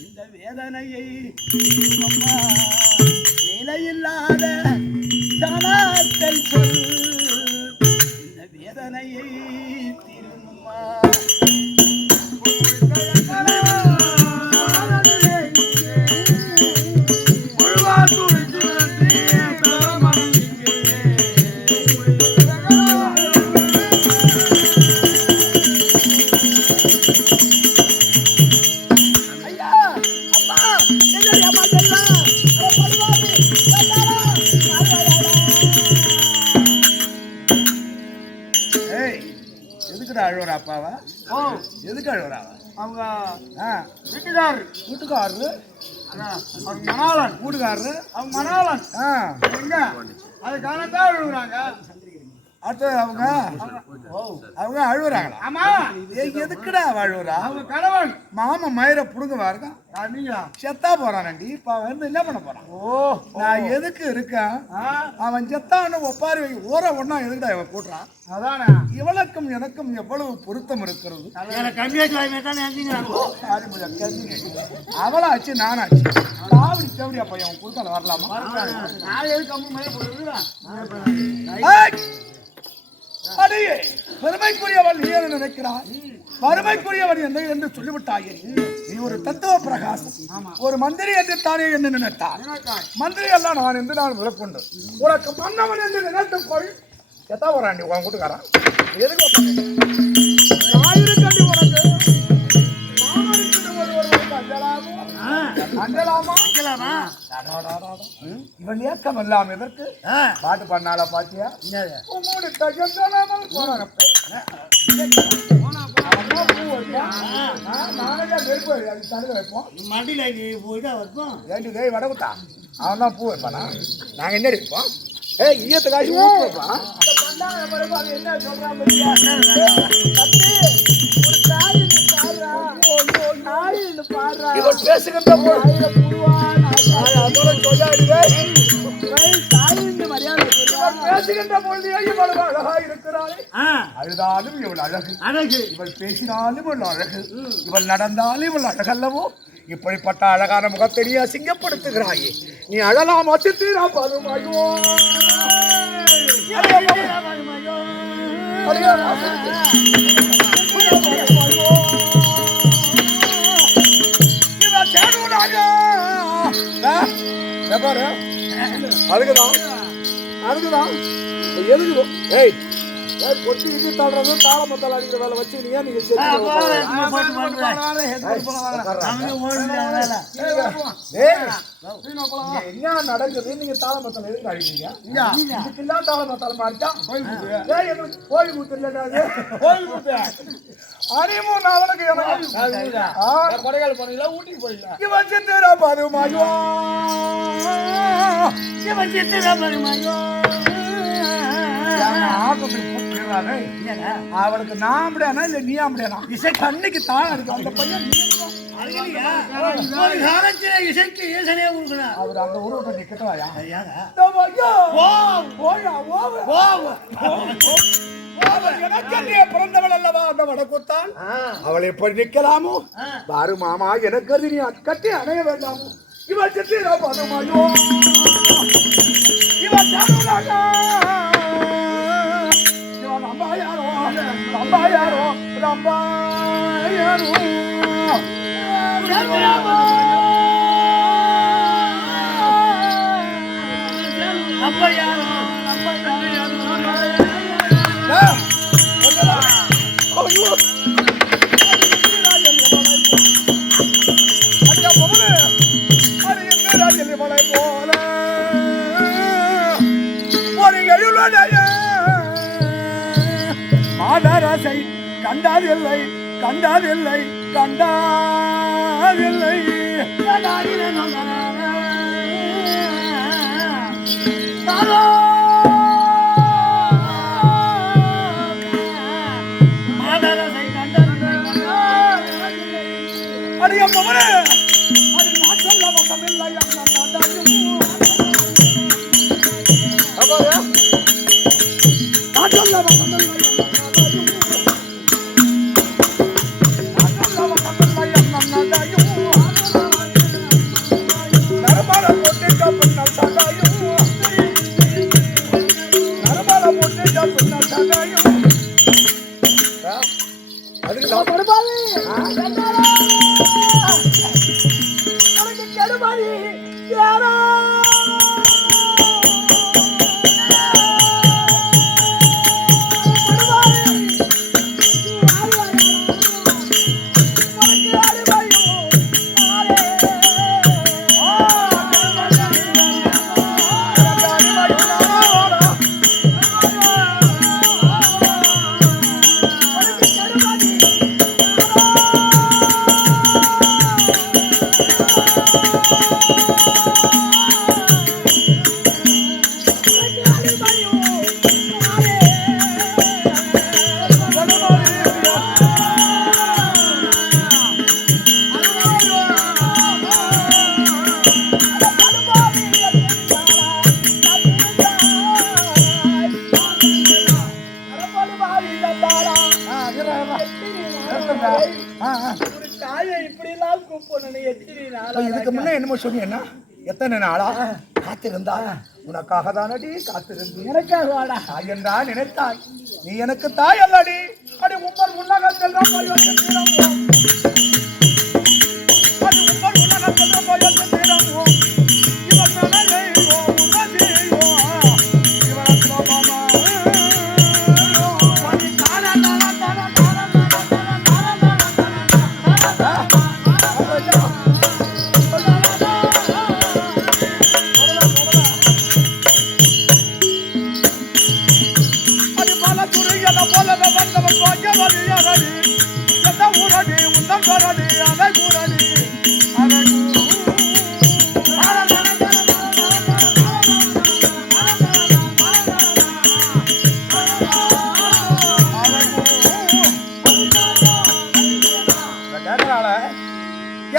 இந்த வேதனையை திருமம்மா நிலையில்லாத ஜனத்தை சொல் இந்த வேதனையை திருமம்மா ஐயா அப்பா என்னடி அம்மா செல்லம் பல்வாதி ஏய் எதுக்குடா அழுவுற அப்பாவா எதுக்கு அழுவுறாவா அவங்க ஆ வீட்டுக்காரர் வீட்டுக்காரரு அவர் மணாளன் வீட்டுக்காரரு அவங்க மணாளன் ஆ எங்க அது காரணத்தான் விழுகுறாங்க அடுத்து அவங்க அழுவுறாங்களா ஆமா எதுக்குடா அழுவுறா அவங்க கணவன் மாமா மயிரை புடுங்க இருக்கா நீங்க செத்தா போறானண்டி இப்ப வந்து என்ன பண்ண போறான் ஓ நான் எதுக்கு இருக்கேன் அவன் செத்தான்னு ஒப்பாரி வை ஊற ஒண்ணா எதுக்குடா இவன் கூட்டுறான் அதானே இவளுக்கும் எனக்கும் எவ்வளவு பொருத்தம் இருக்கிறது அவளாச்சு நானாச்சு காவடி செவடி அப்ப அவன் குறுக்கால வரலாமா நான் எதுக்கு அம்மா மேல போடுறேன் ஏய்! அடியே பெருமைக்குரியவன் நீ என்ன நினைக்கிறாய் வறுமைக்குரியவன் என்ன என்று சொல்லிவிட்டாயே நீ ஒரு தத்துவ பிரகாசம் ஒரு மந்திரி என்று தானே என்று நினைத்தார் மந்திரி எல்லாம் நான் என்று நான் விளக்கொண்டு உனக்கு மன்னவன் என்று நினைத்துக் கொள் எத்தா வராண்டி உன் கூட்டுக்காரன் எதுக்கு ஆயிரக்கண்டி உனக்கு இவன் ஏக்கம் எல்லாம் எதற்கு பாட்டு பண்ணால பாத்தியா உம்மோடு தகவலாமல் போனாங்க அவன் தான் பூ வைப்பானா நாங்க என்ன வைப்போம் ஈயத்தை காய்ச்சி ஊத்து வைப்பான் என்ன சொல்றான் ஒரு தாயின்னு பாடுறா இவன் பேசுகின்ற போது பேசுகின்ற பொழுது இவள் அழகா இருக்கிறாள் அழுதாலும் இவள் அழகு இவள் பேசினாலும் இவள் அழகு இவள் நடந்தாலும் இவள் அழகல்லவோ இப்படிப்பட்ட அழகான முகத்தை நீ அசிங்கப்படுத்துகிறாயே நீ அழலாம் அச்சித்தீரா பருமாயோ அதுக்குதான் எதுக்குதோ ஏய் கொட்டி இது தள்ளுறது தாளமத்தால் அடிக்கிற வேலை வச்சு நீ ஏன் நீங்க என்ன நடக்குது நீங்க தாளமத்தால் எதுக்கு அடிக்கிறீங்க இதுக்கெல்லாம் தாளமத்தால் மாறிட்டா கோயில் கூத்து கோயில் கூத்து அனிமூன் அவனுக்கு கொடைக்கால் போனீங்களா ஊட்டிக்கு போயிடலாம் இவன் சித்திரா பருமாயோ இவன் சித்திரா பருமாயோ அவளுக்கு நான் அப்படியானா இல்ல நீ அப்படியானா இசை கண்ணுக்கு தான் இருக்கு அந்த பையன் இசைக்கு ஈசனே கொடுக்கணும் அவர் அந்த உருவத்தை நிக்கட்டவாயா பிறந்தவள் அல்லவா அந்த வடக்குத்தான் அவளை எப்படி நிக்கலாமோ பாரு மாமா எனக்கு நீ அக்கட்டி அணைய வேண்டாமோ இவன் சித்திரா பருமாயோ இவன் ரம்பாயாரோ ரம்பாயாரோ ரம்பாயாரோ ரம்பாயாரோ ஐயோ மாதரசை கண்டதில்லை கண்டதில்லை கண்டதில்லை மாதரசை கண்டதில்லை அடிய மகனே அது நான் சொல்ல வசமில்லை இதுக்கு முன்ன என்னமோ சொன்னீங்கன்னா எத்தனை நாளா காத்திருந்தா உனக்காக தானடி காத்திருந்து எனக்காக தாய் என்றா நினைத்தாய் நீ எனக்கு தாய் அல்லடி அடி உங்கள் உலகத்தில் தான் போய் வந்து தீரப்போம் அடி உங்கள் உலகத்தில் தான் போய் வந்து தீரப்போம் இவன் மனையோ உனதியோ இவன் மாமா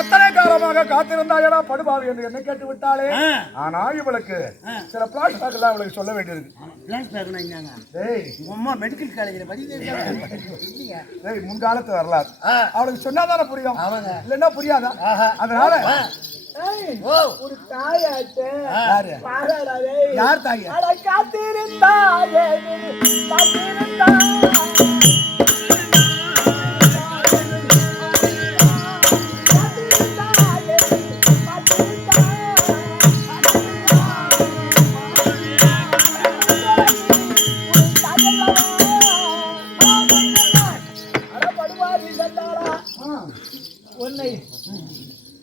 எத்தனை காலமாக காத்திருந்தாயடா படுபாவி என்று என்ன கேட்டு விட்டாளே. ஆனா இவளுக்கு சில பிளாஷ்பேக் எல்லாம் அவளுக்கு சொல்ல வேண்டியிருக்கு. மெடிக்கல் காலேஜ்ல முன்காலத்து வரலாறு அவளுக்கு சொன்னாதானே புரியும், இல்லன்னா புரியாதா? அதனால ஒரு தாயாட்டு யார் தாய் காத்திருந்தாயே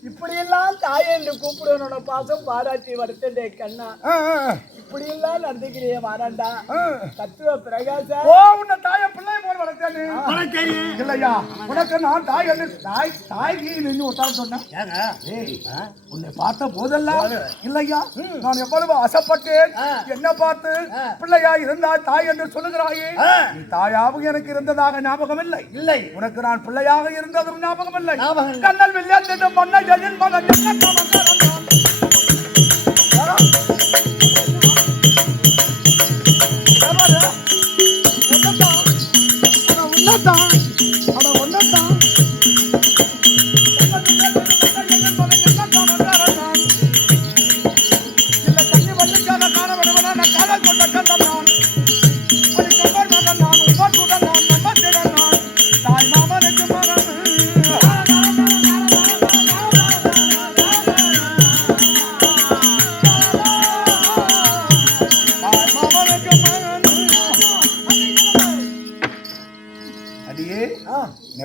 இப்படி எல்லாம் தாய் என்று கூப்பிடுவனோட பாசம் பாராட்டி வருத்தே கண்ணா. இப்படி எல்லாம் நடந்துக்கிறிய வாராண்டா தத்துவ பிரகாச. உன்னை தாய பிள்ளை போல் வளர்த்தேன் இல்லையா? உனக்கு நான் தாய் என்று தாய் நின்று ஒத்தாரு சொன்னேன். உன்னை பார்த்த போதெல்லாம் இல்லையா நான் எவ்வளவு ஆசைப்பட்டேன். என்ன பார்த்து பிள்ளையா இருந்தா தாய் என்று சொல்லுகிறாயே. நீ தாயாவும் எனக்கு இருந்ததாக ஞாபகம் இல்லை. இல்லை உனக்கு நான் பிள்ளையாக இருந்ததும் ஞாபகம் இல்லை. கண்ணல் வில்லியம் மன்ன ஜெயின் மகன்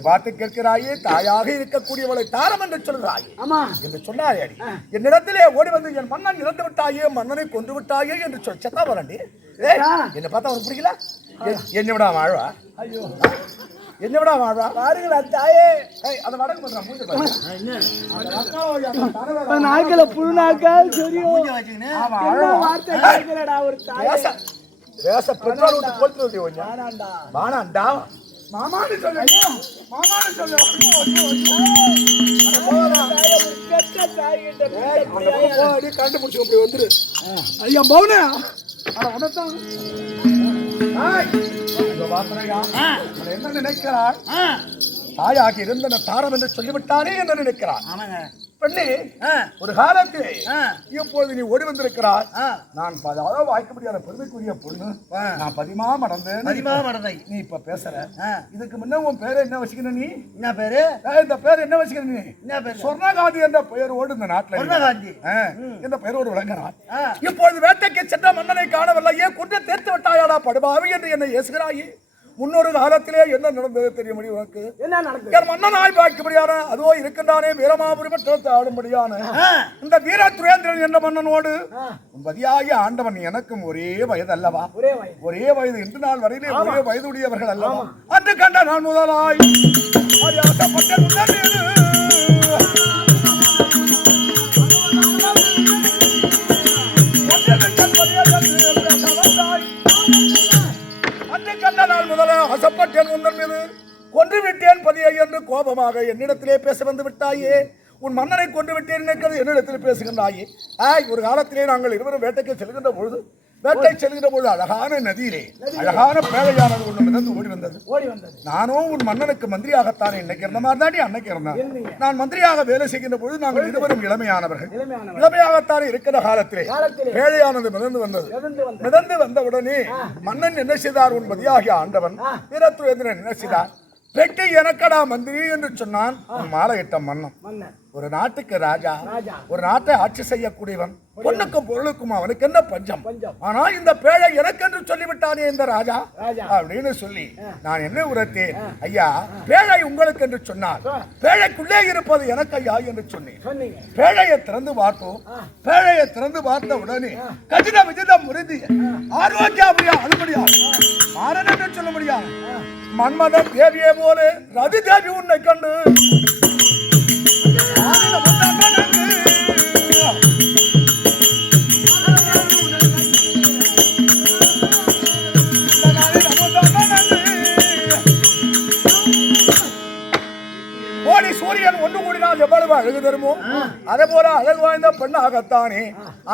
பார்த்து கேட்கிறாயே. தாயாக இருக்கக்கூடியவளை தாரம் என்று சொல்கிறாயே என்று சொன்னாரே. என்னிடத்திலே ஓடி வந்து என் மன்னன் இறந்து விட்டாயே, மன்னனை கொன்று விட்டாயே என்று சொல் செத்தா வரண்டி. என்ன பார்த்தா உனக்கு பிடிக்கல? என்ன விட வாழ்வா? ஐயோ என்ன விட வாழ்வா? பாருங்களா தாயே, அந்த வடக்கு பண்றான் மூஞ்சி பாரு. நாய்க்கல புழு நாக்கா தெரியும். ஆமா, என்ன வார்த்தை கேட்கிறடா ஒரு தாயே. பேச பெட்ரோல் விட்டு கொளுத்துறது கொஞ்சம். வேணாண்டா. வாணாண்டா. மாமான்னு சொல்லு. மாமான்னு சொல்லு. தாயே, ஒரு கெட்ட தாய்கிட்ட அடி கண்டுபிடிச்சு இப்படி வந்துரு. ஐயா பவுனே, அட உனத்தான். இந்த வாசனையா என்ன நினைக்கிறாள்? தாயாகி இருந்தன தாரம் என்று சொல்லிவிட்டானே என்று நினைக்கிறாள். பெண்ணே, ஒரு காலத்திலே இப்பொழுது நீ ஓடி வந்திருக்கிறாய். நான் வாய்க்க முடியாத பெருமைக்குரிய பொண்ணு. நான் பதிமா மடந்தை. நீ இப்ப பேசுற. இதுக்கு முன்ன உன் பேரு என்ன வச்சுக்கிற? நீ என்ன பேரு? இந்த பேரு என்ன வச்சுக்கிற? நீ என்ன பேரு? சொர்ணகாந்தி என்ற பெயரோடு இந்த நாட்டில் இந்த பெயரோடு விளங்கினான். இப்பொழுது வேட்டைக்கு சென்ற மன்னனை காணவில்லை, ஏன் கொண்டு தேர்த்து விட்டாயாடா படுபாவி என்று என்னை ஏசுகிறாயே. முன்னொரு காலத்திலே என்ன நடந்தது தெரிய முடியும் உனக்கு? என்ன நடந்தது? மன்னனாய் பார்க்கும்படியான அதோ இருக்கின்றானே வீரமாபுரி பட்டத்தை ஆடும்படியான இந்த வீர துரேந்திரன் என்ற மன்னனோடு பதியாகி ஆண்டவன் எனக்கும் ஒரே வயது அல்லவா? ஒரே வயது. இன்று நாள் வரையிலே ஒரே வயதுடையவர்கள் அல்லவா? அன்று கண்ட நான் முதலாய் ஆசைப்பட்டேன் உந்தன் மீது கொன்று விட்டேன் பதியை என்று கோபமாக என்னிடத்திலே பேச வந்து விட்டாயே. உன் மன்னனை கொன்று விட்டேன் நினைக்கிறது என்னிடத்தில் பேசுகின்றாயே. ஒரு காலத்திலே நாங்கள் இருவரும் வேட்டைக்கு செல்கின்ற பொழுது அழகான நதியிலே அழகான பேழையானது ஒன்று மிதந்து ஓடி வந்தது. நானும் உன் மன்னனுக்கு மந்திரியாகத்தானே இன்னைக்கு இருந்த மாதிரி தாண்டி அன்னைக்கு இருந்தேன். நான் மந்திரியாக வேலை செய்கின்ற பொழுது நாங்கள் இருவரும் இளமையானவர்கள். இளமையாகத்தானே இருக்கிற காலத்திலே பேழையானது மிதந்து வந்தவுடனே மன்னன் என்ன செய்தார்? உன் பதியாகிய ஆண்டவன் வீரத்துவேந்திரன் என்ன செய்தார்? வெட்டி எனக்கடா மந்திரி என்று சொன்னான். மாலையிட்ட மன்னன் ஒரு நாட்டுக்கு ராஜா, ஒரு நாட்டை ஆட்சி செய்யக்கூடியவன். பொண்ணுக்கும் பொருளுக்கும் அவனுக்கு என்ன பஞ்சம்? ஆனா இந்த பேழை எனக்கென்று சொல்லிவிட்டானே இந்த ராஜா அப்படின்னு சொல்லி நான் என்ன உரைத்தேன்? ஐயா, பேழை உங்களுக்கு என்று சொன்னார், பேழைக்குள்ளே இருப்பது எனக்கு ஐயா என்று சொன்னேன். பேழையை திறந்து பார்த்தோம். பேழையை திறந்து பார்த்த உடனே கஜித விஜிதம் முருதி ஆரோக்கியா அது முடியாது, மாறன் என்று சொல்ல முடியாது. மன்மத தேவியே போல ரதி தேவி உன்னை கண்டு ஓடி சூரியன் ஒன்று கூடினால் எவ்வளவு அழகு தருமோ அதே போல அழகு வாய்ந்த பெண்ணாகத்தானே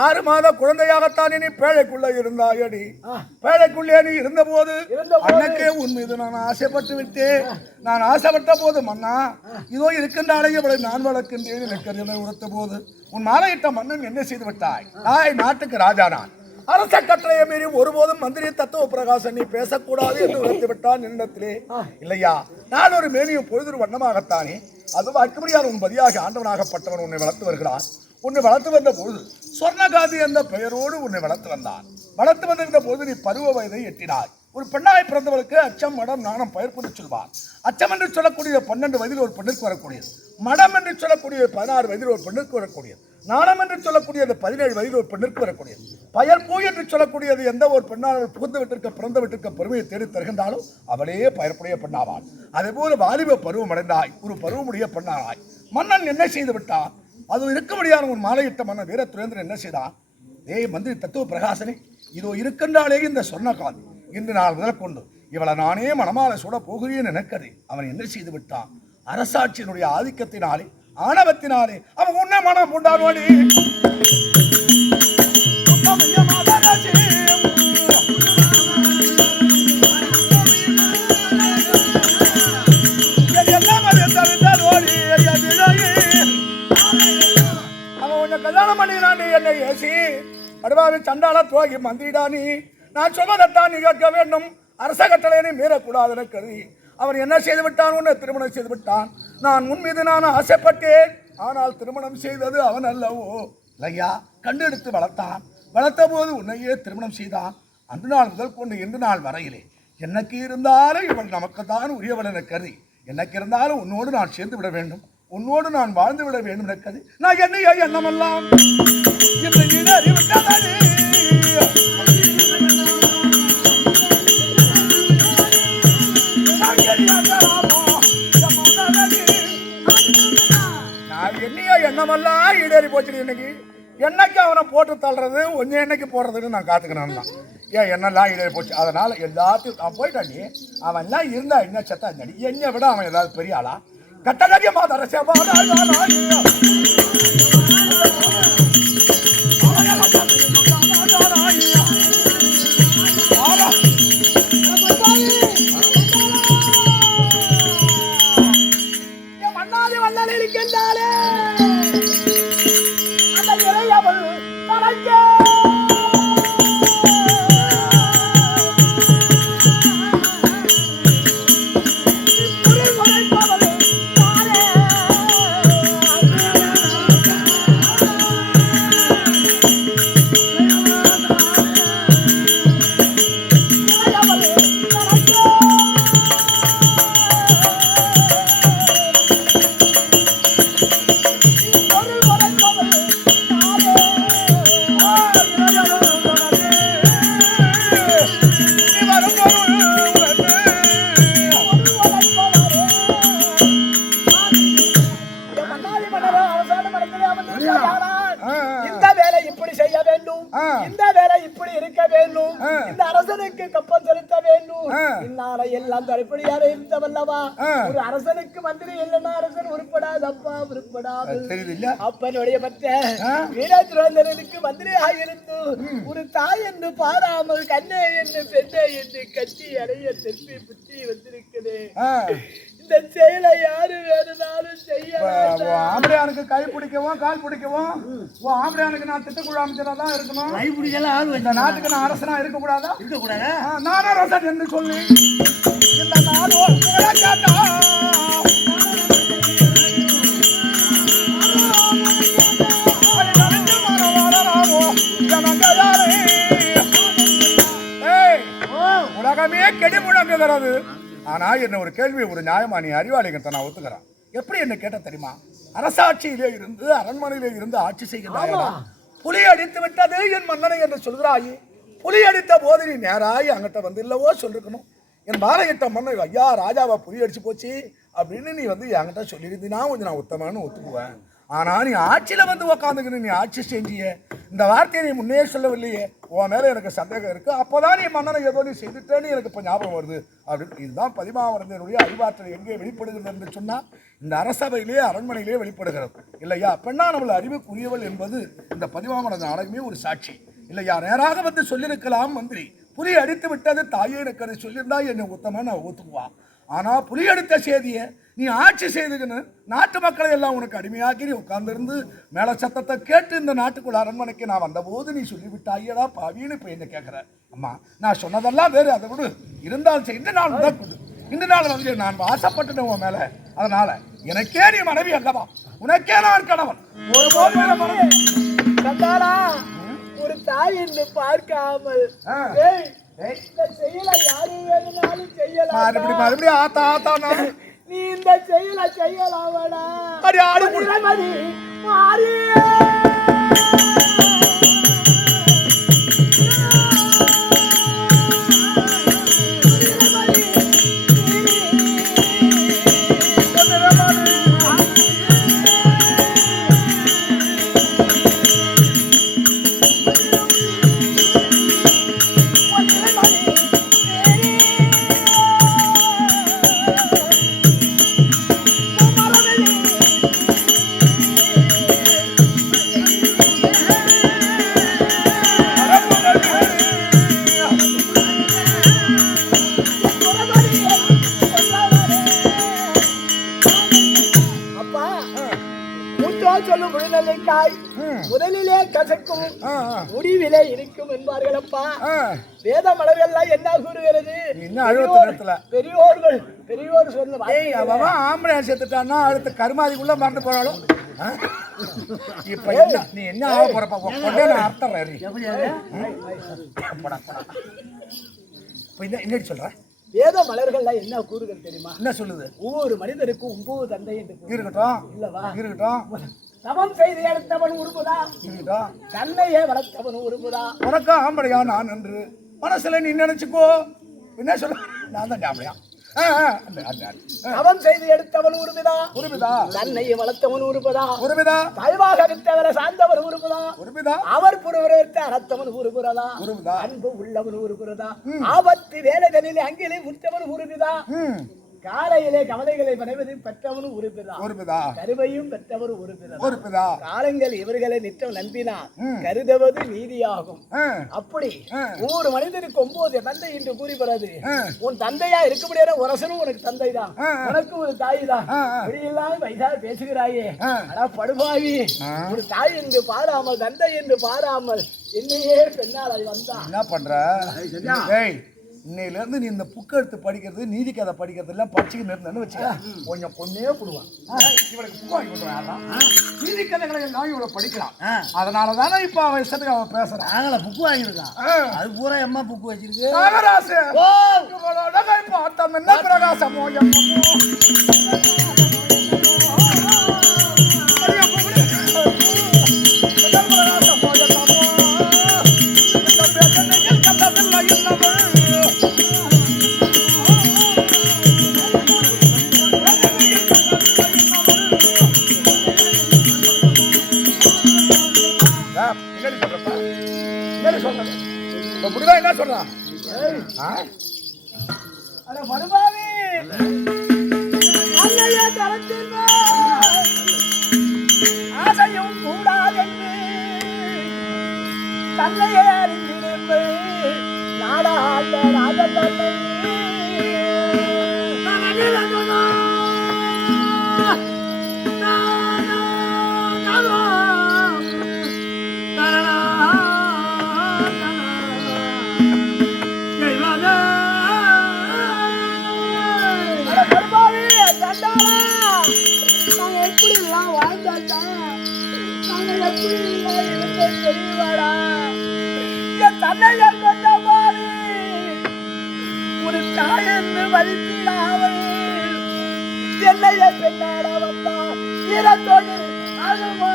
6 மாத குழந்தையாகத்தானே நீ பேழைக்குள்ள இருந்தாயடி. பேழைக்குள்ளே நீ இருந்த போது அன்னைக்கே உன் மீது நான் ஆசைப்பட்டு விட்டேன். நான் ஆசைப்பட்ட போது மன்னா இதோ இருக்கின்ற அழகியவளை நான் வளர்க்கின்றேன் எனக்கு உரத்த போது உன் மாலையிட்ட மன்னன் என்ன செய்து விட்டாய்? நாட்டுக்கு ராஜா நான். அரச கட்டளையை மீறி ஒருபோதும் மந்திரி தத்துவ பிரகாசன் நீ பேசக்கூடாது என்று உரைத்து விட்டான் என்னிடத்திலே. இல்லையா, நான் ஒரு மேனியும் பொழுது வண்ணமாகத்தானே அது வாய்க்கும்படியான உன் பதியாக ஆண்டவனாகப்பட்டவன் உன்னை வளர்த்து வருகிறான். உன்னை வளர்த்து வந்த பொழுது சொர்ணகாதி என்ற பெயரோடு உன்னை வளர்த்து வந்தான். வளர்த்து வந்திருந்த போது நீ பருவ வயதை எட்டினாய். ஒரு பெண்ணாய் பிறந்தவளுக்கு அச்சம், மடம், நாணம், பயர்ப்பு சொல்வார். அச்சம் என்று சொல்லக்கூடிய 12 வயதில் ஒரு பெண்ணுக்கு வரக்கூடியது. மடம் என்று சொல்லக்கூடிய 16 வயதில் ஒரு பெண்ணுக்கு வரக்கூடியது. நாணம் என்று சொல்லக்கூடியது 17 வயதில் ஒரு பெண்ணிற்கு வரக்கூடியது. பயர்பூ என்று சொல்லக்கூடியது எந்த ஒரு பெண்ணால் புகுந்து விட்டிருக்க பிறந்த விட்டிருக்க பெருமையை தேடி தருகின்றாலும் அவளே பயர்ப்புடைய பெண்ணாவாள். அதே போல வாலிப பருவம் அடைந்தாய், ஒரு பருவமுடைய பெண்ணானாய். மன்னன் என்ன செய்து விட்டான்? அது இருக்க முடியாத ஒரு மாலையிட்ட மன்னன் வீர துரேந்திரன் என்ன செய்தான்? மந்திரி தத்துவ பிரகாசனே, இதோ இருக்கின்றாலே இந்த சொர்ணகாந்தி, இன்று நாள் முதல் கொண்டு இவளை நானே மனமால சுட போகிறேன் எனக்கது. அவன் என்ன செய்து விட்டான்? அரசாட்சியினுடைய ஆதிக்கத்தினாலே, ஆணவத்தினாலே அவன் உன்னை மனம் உண்டானோடி. அவன் உன்னை கல்யாணம் பண்ணினான். என்னை ஏசி அடுவாரு சண்டாள துவகி மந்திரிடானி, நான் சொல்வதைத்தான் நீ கேட்க வேண்டும். அரச கட்டளையை மீறக்கூடாது கருதி அவன் என்ன செய்து விட்டான்? உன்னை திருமணம் செய்து விட்டான். நான் உன் மீது நான் ஆசைப்பட்டேன், ஆனால் திருமணம் செய்தது அவன் அல்லவோ. இல்லையா, கண்டெடுத்து வளர்த்தான். வளர்த்த போது உன்னையே திருமணம் செய்தான். அன்று நாள் முதல் கொண்டு இன்று நாள் வரையிலே எனக்கு இருந்தாலும் இவள் நமக்குத்தான் உரியவள் என கருதி, எனக்கு இருந்தாலும் உன்னோடு நான் சேர்ந்து விட வேண்டும், உன்னோடு நான் வாழ்ந்து விட வேண்டும் என கருதி நான் என்னையா எண்ணமெல்லாம் அறிவிட்டதானே. ஏறி போச்சு இன்னைக்கு. என்னைக்கு அவனை போட்டு தள்ளுறது கொஞ்சம் என்னைக்கு போடுறதுன்னு நான் காத்துக்கணும் தான். ஏன் என்னெல்லாம் இதே போச்சு. அதனால எல்லாத்தையும் நான் போயிட்டாண்டி. அவன் எல்லாம் இருந்தா என்ன செத்தா இருந்தாடி. என்னை விட அவன் ஏதாவது பெரிய ஆளா? கட்டளகிய மாதர மன்னாதி வல்லல் இருக்கின்றாலே அந்த இறையவள் தனக்கே இந்த வேலை இப்படி செய்ய வேண்டும், இந்த வேலை இப்படி இருக்க வேண்டும், இந்த அரசனுக்கு கப்பம் செலுத்த வேண்டும். இந்நாளை எல்லாம் தரப்படியாக இருந்தவல்லவா. ஒரு அரசனுக்கு மந்திரி இல்லைன்னா அரசன் உருப்படாதப்பா, உருப்படாது. அப்பனுடைய பற்ற வீரதுரந்தனுக்கு மந்திரியாக இருந்து ஒரு தாய் என்று பாராமல் கண்ணே என்று பெண்ணே என்று கட்டி அடைய திருப்பி புத்தி வந்திருக்குது. இந்த செயலை யாரு வேணுனாலும் செய்ய. ஆம்படையானுக்கு கை பிடிக்கவும் கால் பிடிக்கவும் ஆம்படையானுக்கு நான் திட்டக்குழு அமைச்சரா தான் இருக்கணும். கை பிடிக்கலாம். இந்த நாட்டுக்கு நான் அரசனா இருக்கக்கூடாதா? இருக்கக்கூடாதா? நானும் அரசன் என்று சொல்லி இந்த நாடு கேட்டா உலகமே கெடி முழங்குகிறது. ஆனா என்ன ஒரு கேள்வி, ஒரு நியாயமா நீ அறிவாளிகத்தை நான் ஒத்துக்கிறேன். எப்படி என்ன கேட்ட தெரியுமா? அரசாட்சியிலே இருந்து அரண்மனையிலே இருந்து ஆட்சி செய்கிறாயா? புலி அடித்து விட்டது என் மன்னனை என்று சொல்கிறாயே. புலி அடித்த போது நீ நேராய் அங்கிட்ட வந்து இல்லவோ சொல்லிருக்கணும். என் பாரகிட்ட மன்னை ஐயா ராஜாவா புலி அடிச்சு போச்சு அப்படின்னு நீ வந்து என்கிட்ட சொல்லியிருந்தீனா கொஞ்சம் நான் உத்தமானு ஒத்துக்குவேன். ஆனா நீ ஆட்சியில வந்து உக்காந்துக்கணும், நீ ஆட்சி செஞ்சிய. இந்த வார்த்தையை நீ முன்னே சொல்லவில்லையே. உன் மேல எனக்கு சந்தேகம் இருக்கு. அப்போதான் நீ மன்னனை ஏதோ நீ செய்துட்டேன்னு எனக்கு இப்போ ஞாபகம் வருது அப்படின்னு. இதுதான் பதிமாவரந்தனுடைய அறிவாற்றல் எங்கே வெளிப்படுகிறது என்று சொன்னா இந்த அரசபையிலே அரண்மனையிலே வெளிப்படுகிறது இல்லையா? பெண்ணா நம்மள அறிவுக்குரியவள் என்பது இந்த பதிமாவரந்த நாடகமே ஒரு சாட்சி இல்லையா? நேராக வந்து சொல்லியிருக்கலாம் மந்திரி புலி அடித்து விட்டது தாயே எனக்கு அதை சொல்லியிருந்தா என்னை உத்தம நான் ஒத்துக்குவான். ஆனா புலி அடித்த செய்தியை நீ ஆட்சி செய்துன்னு நாட்டு மக்களை எல்லாம் உனக்கு அடிமையாக்கி நீ உட்கார்ந்துருந்து மேல சத்தத்தை கேட்டு இந்த நாட்டுக்குள்ள அரண்மனைக்கு நான் வந்தபோது நீ சொல்லிவிட்டாயடா பாவின்னு இப்போ என்ன கேட்குற. அம்மா நான் சொன்னதெல்லாம் வேறு, அதை விடு. இருந்தாலும் இன்று நாள் முதற்கொண்டு இன்று நாள் வந்து நான் ஆசைப்பட்டுட்டேன் உன் மேல. அதனால எனக்கே நீ மனைவி அல்லவா, உனக்கே நான் கணவன். ஒரு தாய் என்று பார்க்காமல் செயலை யாரு வேணும்னாலும் செய்யலாம். நீ இந்த செயலை செய்யலாமடா. முதலிலே கசக்கும் முடிவிலே இருக்கும் என்பார்களப்பா. வேத மலர்கள்லாம் என்ன கூறுகிறது? பெரியோர் சொல்ல ஆம்பளை செத்துட்டான்னா அடுத்த கருமாதிக்குள்ள மறந்து போறாலும் இப்ப நீ என்ன ஆக போறப்ப அர்த்தம் என்ன சொல்ற? வேத மலர்கள்லாம் என்ன கூறுகள் தெரியுமா? என்ன சொல்லுது? ஒவ்வொரு மனிதருக்கும் 9 தந்தை என்று இருக்கட்டும் இல்லவா? இருக்கட்டும். தவம் செய்து எடுத்தவன் உருப்புதா, தன்னையே வளர்த்தவன் உருப்புதா. உனக்கா ஆம்பளையா நான் என்று மனசுல நீ நினைச்சுக்கோ. என்ன சொல்ல? நான் தான் ஆம்பளையா. அவன் செய்து எடுத்தவன் உருபிதா தன்னை வளர்த்தவன் உருபிதா தாய்வாக வித்தவரை சார்ந்தவன் உருபிதா அவர் புறவரத்தை அறத்தவன் உருபுறதா அன்பு உள்ளவன் உருபுறதா ஆபத்து வேலைகளில் அங்கிலே உற்றவன் உருபிதா காலையிலே கவலைகளை மனைவதை பெற்றவனும் உறுப்பிதா கருவையும் பெற்றவர் உறுப்பிதா காலங்கள் இவர்களை நிற்றம் நம்பினார் கருதுவது நீதியாகும் அப்படி ஒவ்வொரு மனிதனுக்கு 9 தந்தை என்று கூறிப்படுறது உன் தந்தையா இருக்க முடியாத ஒரசனும் உனக்கு தந்தை தான் உனக்கு ஒரு தாய் தான் அப்படியெல்லாம் வயதாக பேசுகிறாயே ஆனா படுபாவி ஒரு தாய் என்று பாராமல் தந்தை என்று பாராமல் என்னையே பெண்ணால் அது வந்தா என்ன பண்ற இன்னையில இருந்து நீ இந்த புக் எடுத்து படிக்கிறது நீதி கதை படிக்கிறது எல்லாம் படிச்சுக்கிட்டு இருந்தேன்னு வச்சுக்க கொஞ்சம் பொண்ணே போடுவான் இவனுக்கு புக் வாங்கி கொடுறான் நீதி கதைகளை எல்லாம் இவ்வளவு படிக்கலாம் அதனாலதானே இப்ப அவன் இஷ்டத்துக்கு அவன் பேசுறான் நாங்கள புக் வாங்கியிருக்கான் அது பூரா எம்மா புக் வச்சிருக்கு பார்த்தோம் என்ன பிரகாசமோ எம்மோ என்ன சொல்றான் ஆசையும் கூடாதென்று தன்னையே அறிந்திருப்பு நாடாண்ட ராஜதன்னை ஒரு தாயென்று மதிப்பிடாமல் என்னைய பெண்ணாட வந்தார் ஈரத்தோடு அழுமா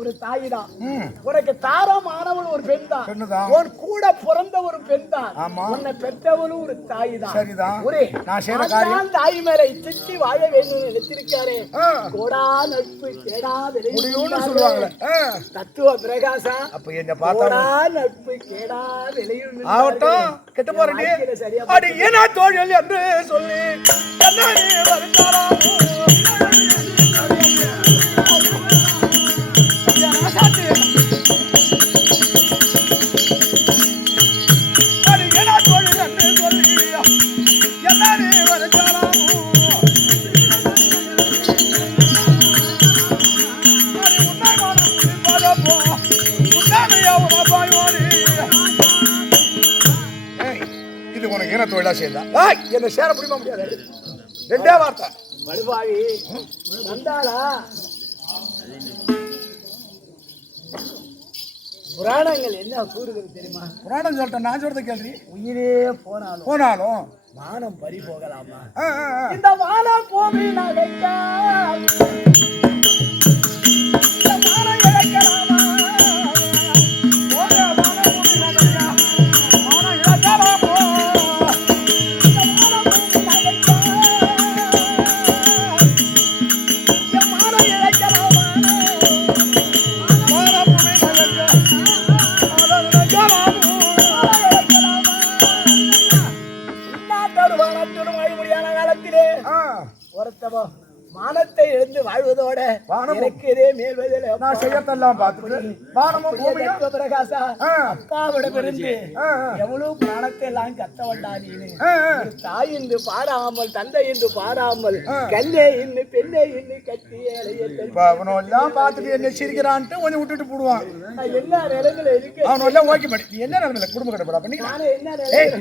ஒரு தாயிதான் உனக்கு தாரமானவள் ஒரு பெண் தான் உன் கூட பிறந்த ஒரு பெண் தான் உன்னை பெற்றவளும் ஒரு தாய் தான் ஒரே நான் தாய் மேல இச்சிட்டு வாழ வேண்டும் நினைச்சிருக்காரே கோடா நட்பு கேடா விளையும் சொல்லுவாங்க தத்துவ பிரகாசா அப்ப என்ன பார்த்தா நட்பு கேடா விளையும் ஆவட்டும் கெட்டு போறேன் சரியா அடி ஏனா தோழல் என்று சொல்லி கண்ணாடி வருந்தாரா தொழிலா சேர்ந்தா என்ன சேர முடியுமா முடியாது ரெண்டே வார்த்தை வலுவாகி வந்தாளா புராணங்கள் என்ன கூறுகிறது தெரியுமா புராணம் சொல்லிட்டேன் நான் சொல்றத கேள்வி உயிரே போனாலும் மானம் பறி போகலாமா இந்த மானம் போவி நகைக்கா போட எனக்கு இதே மேல்வதில் நான் செய்யத்தெல்லாம் பார்த்துட்டு வானமும் பூமியும் பிரகாசா அப்பாவிடம் இருந்து எவ்வளவு பிராணத்தை எல்லாம் கத்த வந்தா நீனு தாய் என்று பாராமல் தந்தை என்று பாராமல் கல்லே இன்னு பெண்ணே இன்னு கட்டி அவனெல்லாம் பார்த்துட்டு என்ன சிரிக்கிறான்ட்டு கொஞ்சம் விட்டுட்டு போடுவான். என்ன நிலைமையில இருக்கு அவனெல்லாம் ஓகே பண்ணி நீ என்ன நிலைமையில குடும்ப கட்டப்படா பண்ணி என்ன நிலைமையில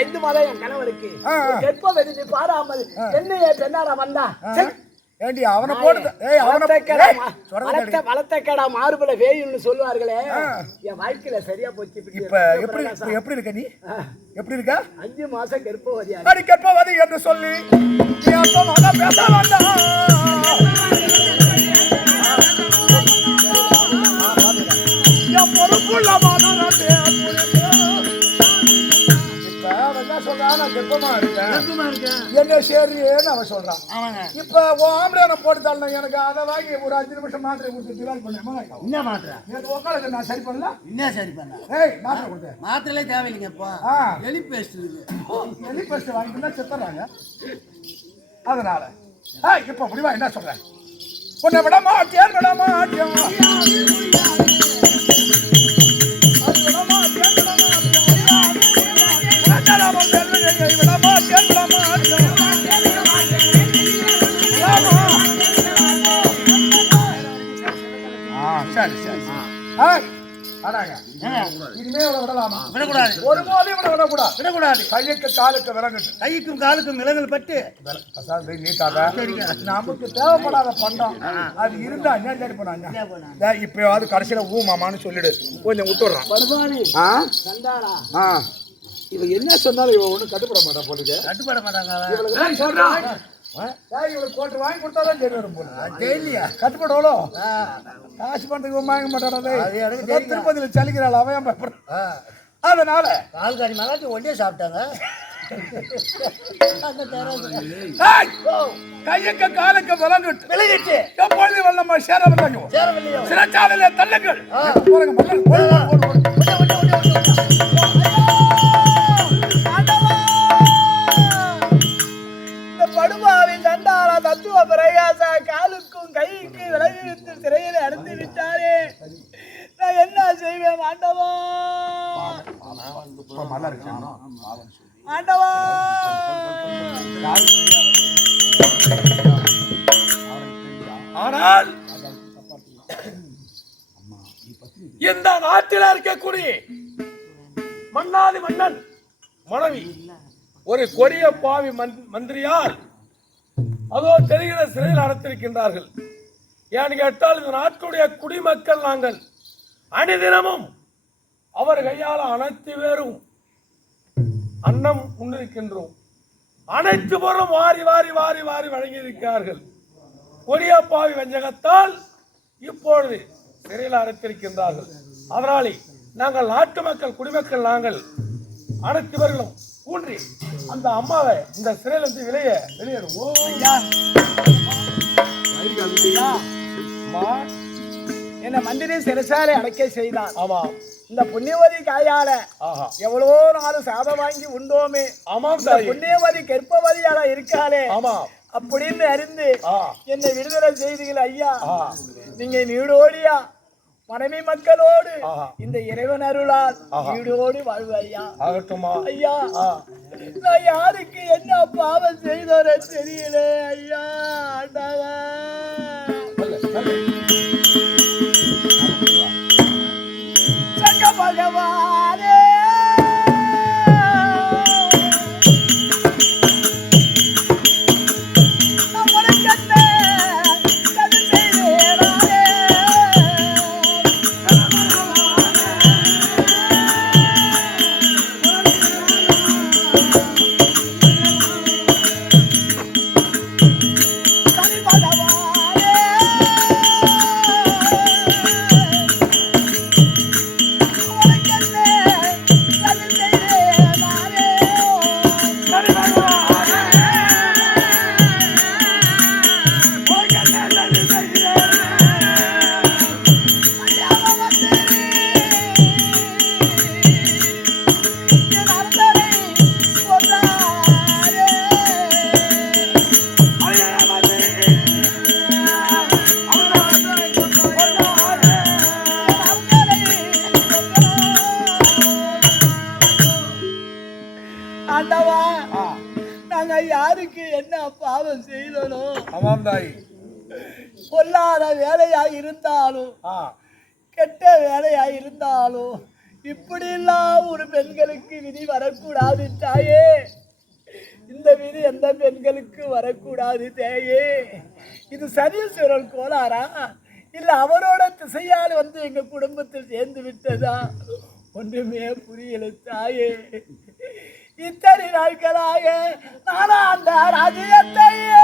ஐந்து மாதம் என் கணவருக்கு எப்ப வெடிச்சு பாராமல் என்னையே பெண்ணாரா வந்தா ஏண்டி அவனை போட்டு வளர்த்தக்கடா மாறுபட வேயுன்னு சொல்லுவார்களே என் வாழ்க்கையில சரியா போச்சு. இப்ப எப்படி இருக்க நீ எப்படி இருக்க 5 மாசம் கர்ப்பவதியா அடி கர்ப்பவதி என்று சொல்லி நீ அப்பா பேச வேண்டாம். பொறுப்புள்ள என்ன சரின்னு அவன் சொல்றான். இப்ப ஆம்பளை போட்டுத்தாள் எனக்கு அதை வாங்கி ஒரு 5 நிமிஷம் மாத்திரை கொடுத்து என்ன மாத்திரை உட்காந்து நான் சரி பண்ணல என்ன சரி பண்ண மாத்திரை கொடுத்தேன். மாத்திரையிலே தேவையில்லைங்கப்பா. எலி பேஸ்ட் இருக்கு. எலி பேஸ்ட் வாங்கிட்டு செத்துறாங்க. அதனால இப்ப முடிவா என்ன சொல்றேன் உன்னை விட மாட்டேன் விட மாட்டேன் சரி சரி இனிமே விடலாமா? விடக்கூடாது. ஒரு போதையும் விடக்கூடாது. விடக்கூடாது. கைக்கு காலுக்கு விலங்கட்டு கைக்கும் காலுக்கும் விலங்கல் பட்டு நீட்டாக நமக்கு தேவைப்படாத பண்டம் அது இருந்தா என்ன சரி பண்ணாங்க. இப்பயாவது கடைசியில மாமான்னு சொல்லிடு கொஞ்சம் விட்டுடுறான். இவ என்ன சொன்னாலும் இவ ஒண்ணு கட்டுப்பட மாட்டா போட்டுக்க. கட்டுப்பட மாட்டாங்க. இவளுக்கு கோட்டு வாங்கி கொடுத்தாதான் சரி வரும் போல. தெரியலையா கட்டுப்படவளோ காசு பண்றதுக்கு வாங்க மாட்டாடா. திருப்பதியில சலிக்கிறாள் அவன் பயப்படுறான். அதனால கால்காரி மகாட்டி ஒன்றே சாப்பிட்டாங்க. கையக்க காலுக்கு விலங்கிட்டு விலகிட்டு எப்பொழுது வெள்ளமா சேரவில்லையோ சிறைச்சாலையில தள்ளுங்கள். படுபாவின் தண்டாரா தத்துவ பிரகாச காலுக்கும் கைக்கு விலகிட்டு சிறையில் அடைந்து விட்டாரே, நான் என்ன செய்வேன் ஆண்டவா? ஆண்டவா ஆனால் இந்த நாட்டில் இருக்கக்கூடிய மன்னாதி மன்னன் மனைவி ஒரு கொடிய பாவி மந்திரியால் அதோ தெரிகிற சிறையில் அடைத்திருக்கின்றார்கள். ஏன்னு கேட்டால் இந்த நாட்டுடைய குடிமக்கள் நாங்கள் அணிதினமும் அவர் கையால் அனைத்து பேரும் அன்னம் உண்டிருக்கின்றோம். அனைத்து பொருளும் வாரி வாரி வாரி வாரி வழங்கியிருக்கிறார்கள். கொடிய பாவி வஞ்சகத்தால் இப்பொழுது சிறையில் அடைத்திருக்கின்றார்கள். அதனாலே நாங்கள் நாட்டு மக்கள் குடிமக்கள் நாங்கள் அனைத்து பேர்களும் ஊன்றி அந்த அம்மாவை இந்த சிறையிலிருந்து வெளியேறுவோம். என்ன மந்திரி சிறைச்சாலை அடைக்க செய்தான். ஆமா, இந்த புண்ணியவதி காயால எவ்வளவோ நாள் சாதம் வாங்கி உண்டோமே. ஆமாம், புண்ணியவதி கர்ப்பவதியால இருக்காளே. ஆமா அப்படின்னு அறிந்து என்னை விடுதலை செய்தீர்கள் ஐயா. நீங்க நீடோடியா மனைவி மக்களோடு இந்த இறைவன் அருளால் வீடோடு வாழ்வு ஐயா. ஆகட்டுமா ஐயா, நான் யாருக்கு என்ன பாவம் செய்தோர தெரியல ஐயா. ஆண்டவா சங்க பகவானே, பகவானே ஆண்டவா நாங்க யாருக்கு என்ன பாவம் செய்தனோ ஆமாம் தாய் பொல்லாத வேலையா இருந்தாலும் கெட்ட வேலையா இருந்தாலும் இப்படி எல்லாம் ஒரு பெண்களுக்கு விதி வரக்கூடாது தாயே. இந்த விதி எந்த பெண்களுக்கு வரக்கூடாது தாயே. இது சனீஸ்வரன் கோளாரா இல்ல அவரோட திசையால் வந்து எங்க குடும்பத்தில் சேர்ந்து விட்டதா ஒன்றுமே புரியல தாயே. இத்தனை நாட்களாக நானாண்ட ராஜ்யத்தையே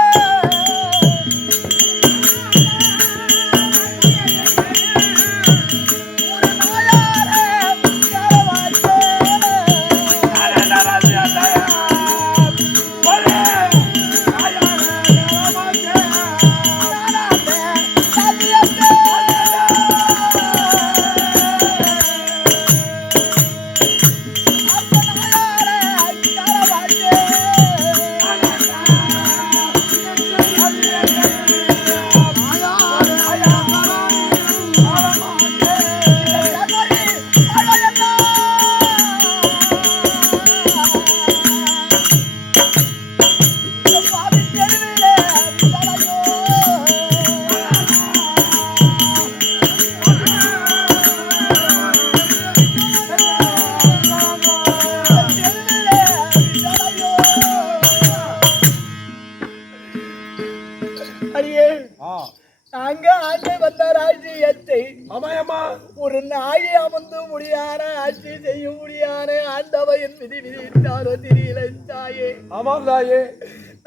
ஒரு நாயை அமர்ந்து முடியாத ஆட்சி செய்ய முடியாத ஆண்டவன் விதி விதித்தாரோ தெரியல தாயே. ஆமாம் தாயே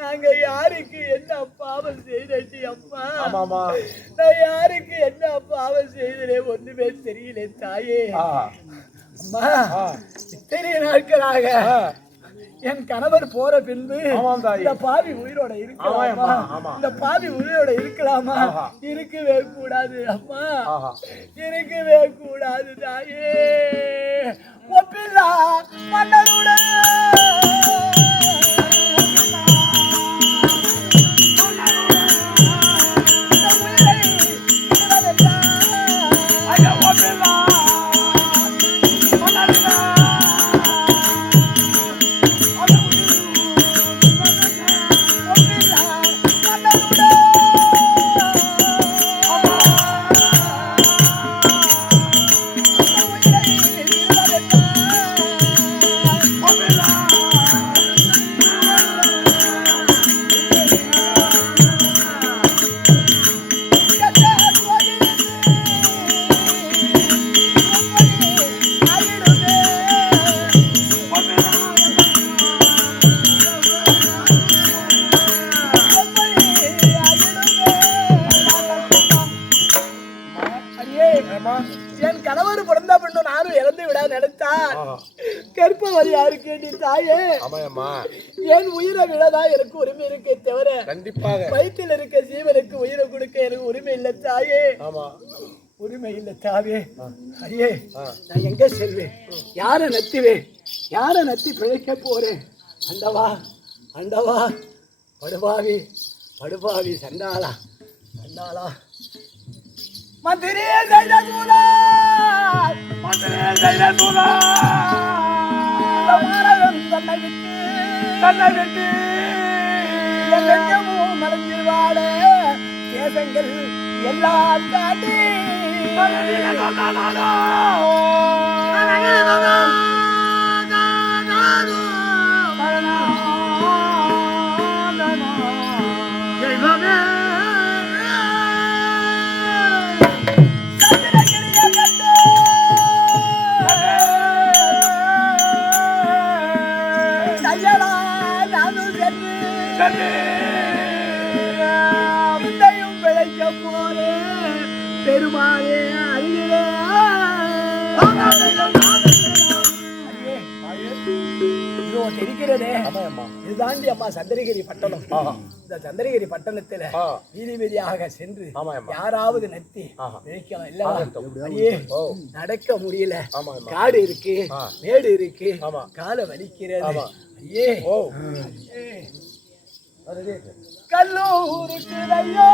நாங்க யாருக்கு என்ன பாவம் செய்தே அம்மா. நான் யாருக்கு என்ன பாவம் செய்தே ஒண்ணுமே தெரியல தாயே. அம்மா இத்தனை நாட்களாக என் கணவர் போற பின்பு இந்த பாவி உயிரோட இருக்கலாமா? இந்த பாவி உயிரோட இருக்கலாமா? இருக்கவே கூடாது அம்மா, இருக்கவே கூடாது தாயே. ஒப்பில்லா மன்னருடன் என் கணவர் பிறந்த பின்னு நானும் இறந்து விட நினைத்தான். கற்பவரி யாருக்கு நீ தாயே? என் உயிரை விடதான் எனக்கு உரிமை இருக்கே தவிர கண்டிப்பாக வயிற்றில் இருக்க ஜீவனுக்கு உயிரை கொடுக்க எனக்கு உரிமை இல்லை தாயே. உரிமை இல்லை தாவே. ஐயே நான் எங்க செல்வேன்? யாரை நத்துவேன்? யாரை நத்தி பிழைக்க போறேன்? அண்டவா அண்டவா படுபாவி படுபாவி சண்டாளா சண்டாளா மந்திரியே செய்த சூழா மந்திரியே செய்த சூழா தன்னை விட்டு எங்கெங்கமும் மறைஞ்சு வாட தேசங்கள் எல்லாம் தாண்டி பிழைக்க போரே பெருமாளே அருகிறே தெரிகிறதே ஆமாம்மா. இதுதாண்டி அம்மா சந்திரகிரி பட்டணம். இந்த சந்திரகிரி பட்டணத்துல வீதி வீதியாக சென்று ஆமாம்மா. யாராவது நத்தி நினைக்கலாம் இல்லவா? ஆகட்டும். அடியே நடக்க முடியல, காடு இருக்கு, மேடு இருக்கு, காலை வலிக்கிறது. ஐயே கல்லூருக்கு ஐயோ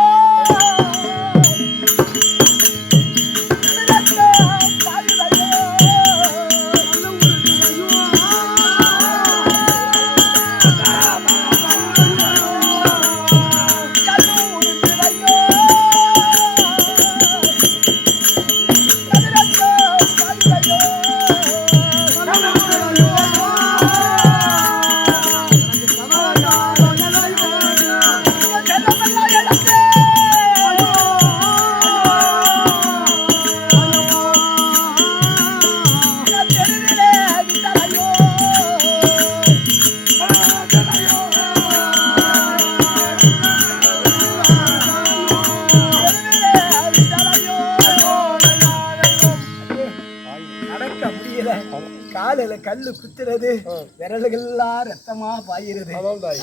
காலையில கல்லு குத்துறது, விரல்கள்லாம் ரத்தமா பாயிறது,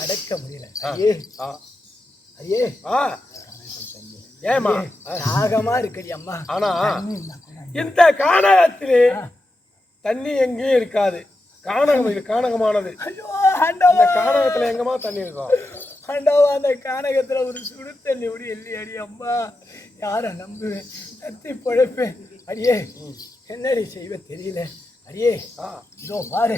நடக்க முடியல. ஐயே ஐயே ஏமா தாகமா இருக்கடி அம்மா. ஆனா இந்த கானகத்திலே தண்ணி எங்கேயும் இருக்காது. கானகம் இது கானகமானது. ஐயோ ஆண்டவா, இந்த கானகத்துல எங்கம்மா தண்ணி இருக்கும்? ஆண்டவா, அந்த கானகத்துல ஒரு சுடு தண்ணி ஓடி எல்லி அடி அம்மா. யார நம்புவேன், சத்தி பொழைப்பேன். அடியே என்னடி செய்வ தெரியல. அடியே இதோ பாரு,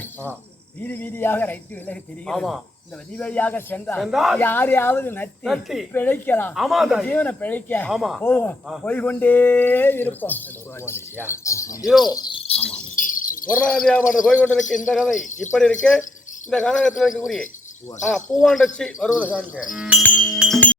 வீதி வீதியாக ரைட்டு விலக தெரியும். இந்த வழி வழியாக சென்றால் யாரையாவது நத்தி பிழைக்கலாம். அந்த ஜீவனை பிழைக்க போவோம், போய்கொண்டே இருப்போம். இதோ பொருளாதார போய்கொண்டிருக்க இந்த கதை இப்படி இருக்கு. இந்த கனகத்தில் இருக்கக்கூடிய பூவாண்டச்சி வருவது காண்க.